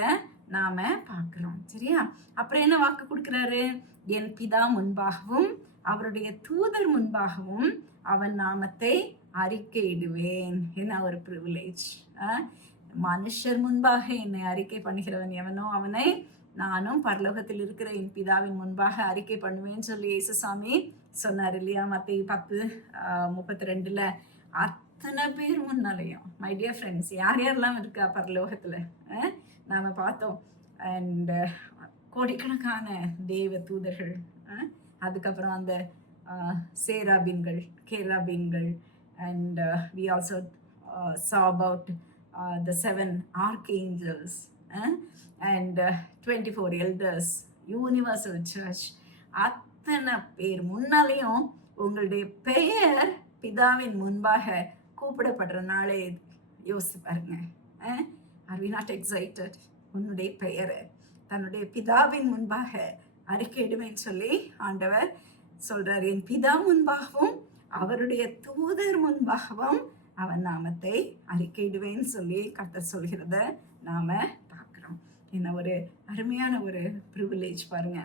நாம பார்க்கிறோம். சரியா? அப்புறம் என்ன வாக்கு கொடுக்கிறாரு? என் பிதா முன்பாகவும் அவருடைய தூதர் முன்பாகவும் அவன் நாமத்தை அறிக்கையிடுவேன். என்ன ஒரு ப்ரிவிலேஜ்! மனுஷர் முன்பாக என்னை அறிக்கை பண்ணுகிறவன் எவனோ அவனை நானும் பரலோகத்தில் இருக்கிற என் பிதாவின் முன்பாக அறிக்கை பண்ணுவேன்னு சொல்லி இயேசுசாமி சொன்னார் இல்லையா? மத்தேயு 10:32 அத்தனை பேர் முன்னாலையும் மை டியர் ஃப்ரெண்ட்ஸ், யார் யாரெல்லாம் இருக்கா பரலோகத்துல நாம பார்த்தோம். அண்ட் கோடிக்கணக்கான தேவ தூதர்கள், அதுக்கப்புறம் அந்த சேராபீன்கள், கேராபீன்கள், and we also saw about the 7 archangels and 24 elders, universal church. அத்தனை பேர் முன்னாலேயும் உங்களுடைய பெயர் பிதாவின் முன்பாக கூப்பிடப்படுற நாளே யோசிச்சு பாருங்க. Are we not excited? உன்னுடைய பெயரை தன்னுடைய பிதாவின் முன்பாக அறிக்கையிடுவேன்னு சொல்லி ஆண்டவர் சொல்றார். என் பிதா முன்பாகவும் அவருடைய தூதர் முன்பாகவும் அவன் நாமத்தை அறிக்கையிடுவேன்னு சொல்லி கர்த்தர் சொல்கிறத நாம பார்க்கிறோம். என்ன ஒரு அருமையான ஒரு ப்ரிவிலேஜ் பாருங்க.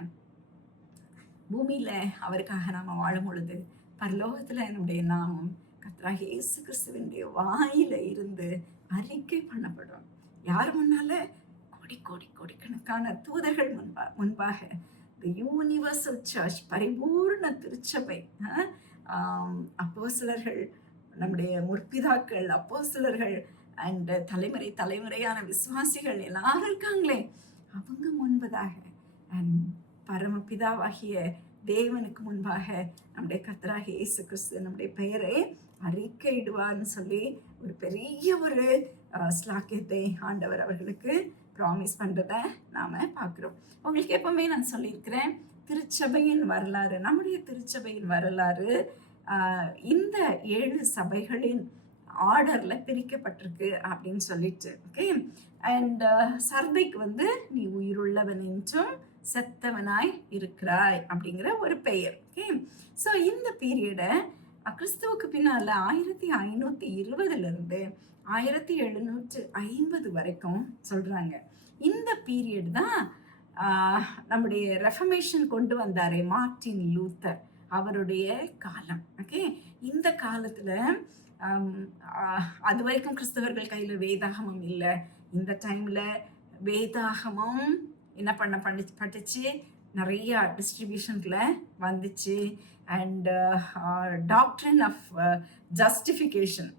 பூமியில அவருக்காக நாம வாழும் பொழுது பரலோகத்துல என்னுடைய நாமம் கர்த்தராகிய இயேசு கிறிஸ்துவினுடைய வாயில இருந்து அறிக்கை பண்ணப்படும். யார் முன்னால? கோடி கோடி கோடிக்கணக்கான தூதர்கள் முன்பாக யூனிவர்சல் சர்ச், பரிபூர்ண திருச்சபை, அப்போஸ்தலர்கள், நம்முடைய முற்பிதாக்கள் அப்போஸ்தலர்கள் அண்ட் தலைமுறையான விசுவாசிகள் எல்லாரும் இருக்காங்களே, அவங்க முன்பதாக அண்ட் பரமபிதாவாகிய தேவனுக்கு முன்பாக நம்முடைய கர்த்தராகிய இயேசு கிறிஸ்து நம்முடைய பெயரை அறிக்கையிடுவார்னு சொல்லி ஒரு பெரிய ஒரு ஸ்லாக்கியத்தை ஆண்டவர் அவர்களுக்கு ப்ராமிஸ் பண்றதை நாம பார்க்கிறோம். உங்களுக்கு எப்பவுமே நான் சொல்லியிருக்கிறேன், திருச்சபையின் வரலாறு, நம்முடைய திருச்சபையின் வரலாறு இந்த 7 சபைகளின் ஆர்டர்ல பிரிக்கப்பட்டிருக்கு அப்படின்னு சொல்லிட்டு. ஓகே. அண்ட் சர்தைக்கு நீ உயிருள்ளவன் என்றும் செத்தவனாய் இருக்கிறாய் அப்படிங்கிற ஒரு பெயர். ஓகே. ஸோ இந்த பீரியடை கிறிஸ்துவுக்கு பின்னால 1520 1750 வரைக்கும் சொல்றாங்க. இந்த பீரியட் தான் நம்முடைய ரெஃபர்மேஷன் கொண்டு வந்தாரே மார்ட்டின் லூத்தர், அவருடைய காலம். ஓகே. இந்த காலத்துல அது வரைக்கும் கிறிஸ்தவர்கள் கையில வேதாகமம் இல்லை. இந்த டைம்ல வேதாகமம் என்ன பட்டுச்சு, நிறைய டிஸ்ட்ரிபியூஷன்ல வந்துச்சு. அண்ட் டாக்ட்ரின் ஆஃப் ஜஸ்டிஃபிகேஷன்,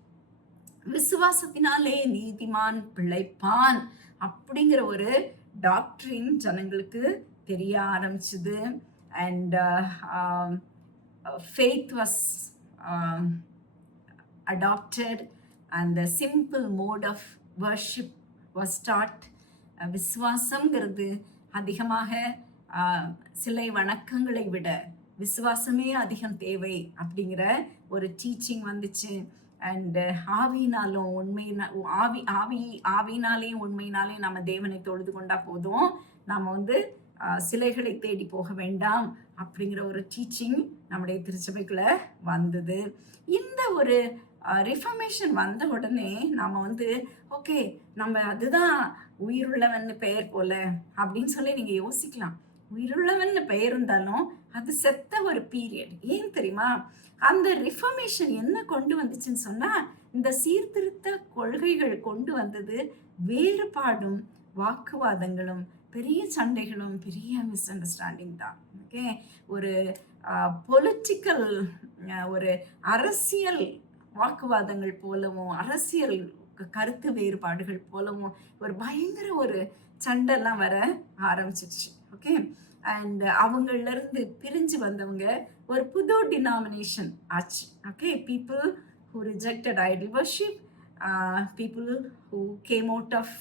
விசுவாசத்தினாலே நீதிமான் பிழைப்பான் அப்படிங்கிற ஒரு டாக்ட்ரின் ஜனங்களுக்கு தெரிய ஆரம்பிச்சுது. And faith was adopted and the simple mode of worship was taught. விசுவாசம்ங்கிறது அதிகமாக சிலை வணக்கங்களை விட விசுவாசமே அதிகம் தேவை அப்படிங்கிற ஒரு டீச்சிங் வந்துச்சு. அண்ட் ஆவியினாலும் ஆவியினாலேயும் உண்மையினாலேயும் நம்ம தேவனை தொழுது கொண்டா போதும், நம்ம சிலைகளை தேடி போக வேண்டாம் அப்படிங்கிற ஒரு டீச்சிங் நம்முடைய திருச்சபைக்குள்ள வந்தது. இந்த ஒரு ரிஃபர்மேஷன் வந்த உடனே நாம ஓகே, நம்ம அதுதான் உயிருள்ளவன் பெயர் போல அப்படின்னு சொல்லி நீங்க யோசிக்கலாம். உயிருள்ளவன் பெயர் இருந்தாலும் அது செத்த ஒரு பீரியட். ஏன் தெரியுமா? அந்த ரிஃபர்மேஷன் என்ன கொண்டு வந்துச்சுன்னு சொன்னா, இந்த சீர்திருத்த கொள்கைகள் கொண்டு வந்தது வேறுபாடும் வாக்குவாதங்களும் பெரிய சண்டைகளும் பெரிய மிஸ் அண்டர்ஸ்டாண்டிங் தான். ஓகே. ஒரு பொலிட்டிக்கல் ஒரு அரசியல் வாக்குவாதங்கள் போலவும் அரசியல் கருத்து வேறுபாடுகள் போலவும் ஒரு பயங்கர ஒரு சண்டைலாம் வர ஆரம்பிச்சிருச்சு. ஓகே. அண்ட் அவங்கள இருந்து பிரிஞ்சு வந்தவங்க ஒரு புது டினாமினேஷன் ஆச்சு. Okay. People who rejected idol worship, people who came out of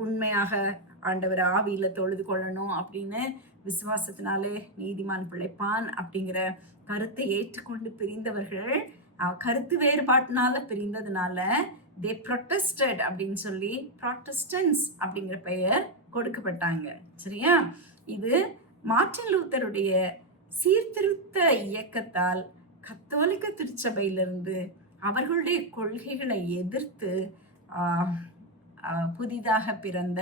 உண்மையாக ஆண்டவர் ஆவியில தொழுது கொள்ளணும் அப்படின்னு விசுவாசத்தினாலே நீதிமான் பிழைப்பான் அப்படிங்கிற கருத்தை ஏற்றுக்கொண்டு பிரிந்தவர்கள் கருத்து வேறுபாட்டினால பிரிந்ததுனால தே ப்ரொட்டஸ்டட் அப்படின்னு சொல்லி ப்ராட்டஸ்டன்ஸ் அப்படிங்கிற பெயர் கொடுக்கப்பட்டாங்க. சரியா? இது மார்ட்டின் லூத்தருடைய சீர்திருத்த இயக்கத்தால் கத்தோலிக்க திருச்சபையிலிருந்து அவர்களுடைய கொள்கைகளை எதிர்த்து புதிதாக பிறந்த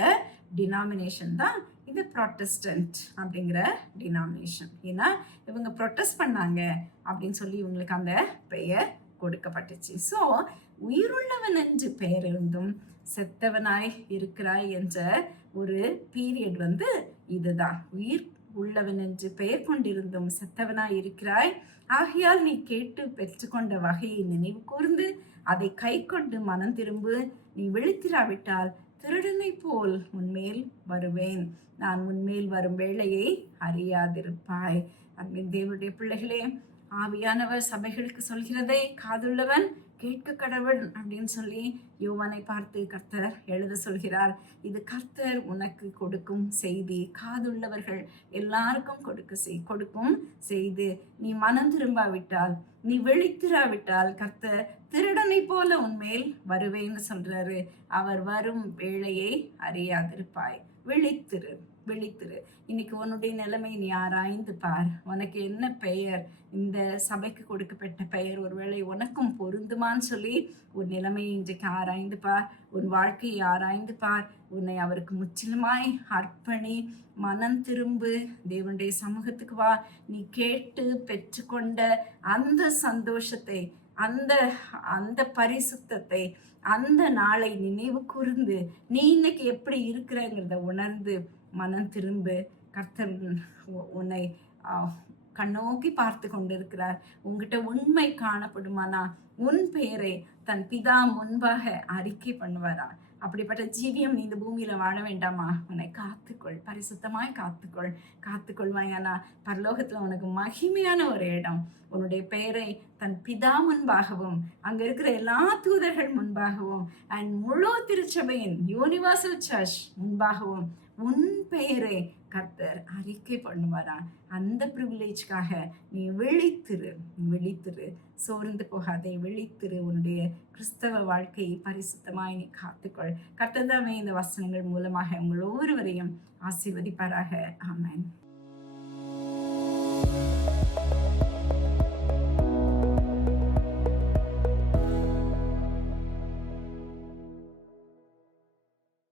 டினாமினேஷன் தான் இது ப்ராட்டஸ்டன்ட் அப்படிங்கிற டினாமினேஷன். ஏன்னா இவங்க ப்ரொட்டஸ்ட் பண்ணாங்க அப்படின்னு சொல்லி இவங்களுக்கு அந்த பெயர் கொடுக்கப்பட்டுச்சு. ஸோ உயிருள்ளவன் என்று பெயர் இருந்தும் செத்தவனாய் இருக்கிறாய் என்ற ஒரு பீரியட் இதுதான். உயிர் உள்ளவன் என்று பெயர் கொண்டிருந்தும் செத்தவனாய் இருக்கிறாய், ஆகையால் நீ கேட்டு பெற்றுக்கொண்ட வகையை நினைவு கூர்ந்து அதை கை கொண்டு மனம் திரும்பு. நீ விழித்திராவிட்டால் திருடனை போல் உன்மேல் வருவேன், நான் உன்மேல் வரும் வேளையை அறியாதிருப்பாய். அன்பின் தேவனுடைய பிள்ளைகளே, ஆவியானவர் சபைகளுக்கு சொல்கிறதை காதுள்ளவன் கேட்க கடவுள் அப்படின்னு சொல்லி யோவானை பார்த்து கர்த்தர் எழுத சொல்கிறார். இது கர்த்தர் உனக்கு கொடுக்கும் செய்தி. காதுள்ளவர்கள் எல்லாருக்கும் கொடுக்கும் செய்து. நீ மனம் திரும்பாவிட்டால், நீ விழித்திராவிட்டால் கர்த்தர் திருடனை போல உன்மேல் வருவேன்னு சொல்றாரு. அவர் வரும் வேளையை அறியாதிருப்பாய். விழித்திரு, விழித்திரு. இன்னைக்கு உன்னுடைய நிலைமை நீ ஆராய்ந்து பார். உனக்கு என்ன பெயர், இந்த சபைக்கு கொடுக்கப்பட்ட பெயர் ஒருவேளை உனக்கும் பொருந்துமான்னு சொல்லி உன் நிலைமையை இன்றைக்கு ஆராய்ந்து பார். உன் வாழ்க்கையை ஆராய்ந்து பார். உன்னை அவருக்கு முற்றிலுமாய் அர்ப்பணி. மனம் திரும்பு. தேவனுடைய சமூகத்துக்கு வா. நீ கேட்டு பெற்றுக்கொண்ட அந்த சந்தோஷத்தை, அந்த அந்த பரிசுத்தத்தை, அந்த நாளை நினைவு கூர்ந்து நீ இன்னைக்கு எப்படி இருக்கிறங்கிறத உணர்ந்து மனம் திரும்பு. கர்த்தர் உன்னை கண்ணோக்கி பார்த்து கொண்டிருக்கிறார். உங்ககிட்ட உண்மை காணப்படுமானா உன் பெயரை தன் பிதா முன்பாக அறிக்கை பண்ணுவாரா? அப்படிப்பட்ட ஜீவியம் நீ இந்த பூமியில வாழ வேண்டாமா? உன்னை காத்துக்கொள், பரிசுத்தமாய் காத்துக்கொள்வாயானா பரலோகத்துல உனக்கு மகிமையான ஒரு இடம். உன்னுடைய பெயரை தன் பிதா முன்பாகவும், அங்க இருக்கிற எல்லா தூதர்கள் முன்பாகவும், அண்ட் முழு திருச்சபையின் யூனிவர்சல் சர்ச் முன்பாகவும் உன் பெயரை கர்த்தர் அறிக்கை பண்ணுவாரா? அந்த ப்ரிவிலேஜ்காக நீ விழித்திரு. சோர்ந்து போகாதே, விழித்திரு. உன்னுடைய கிறிஸ்தவ வாழ்க்கையை பரிசுத்தமாய் நீ காத்துக்கொள். கர்த்தர் தாமே இந்த வசனங்கள் மூலமாக உங்கள் ஒவ்வொருவரையும் ஆசீர்வதிப்பாராக. ஆமென்.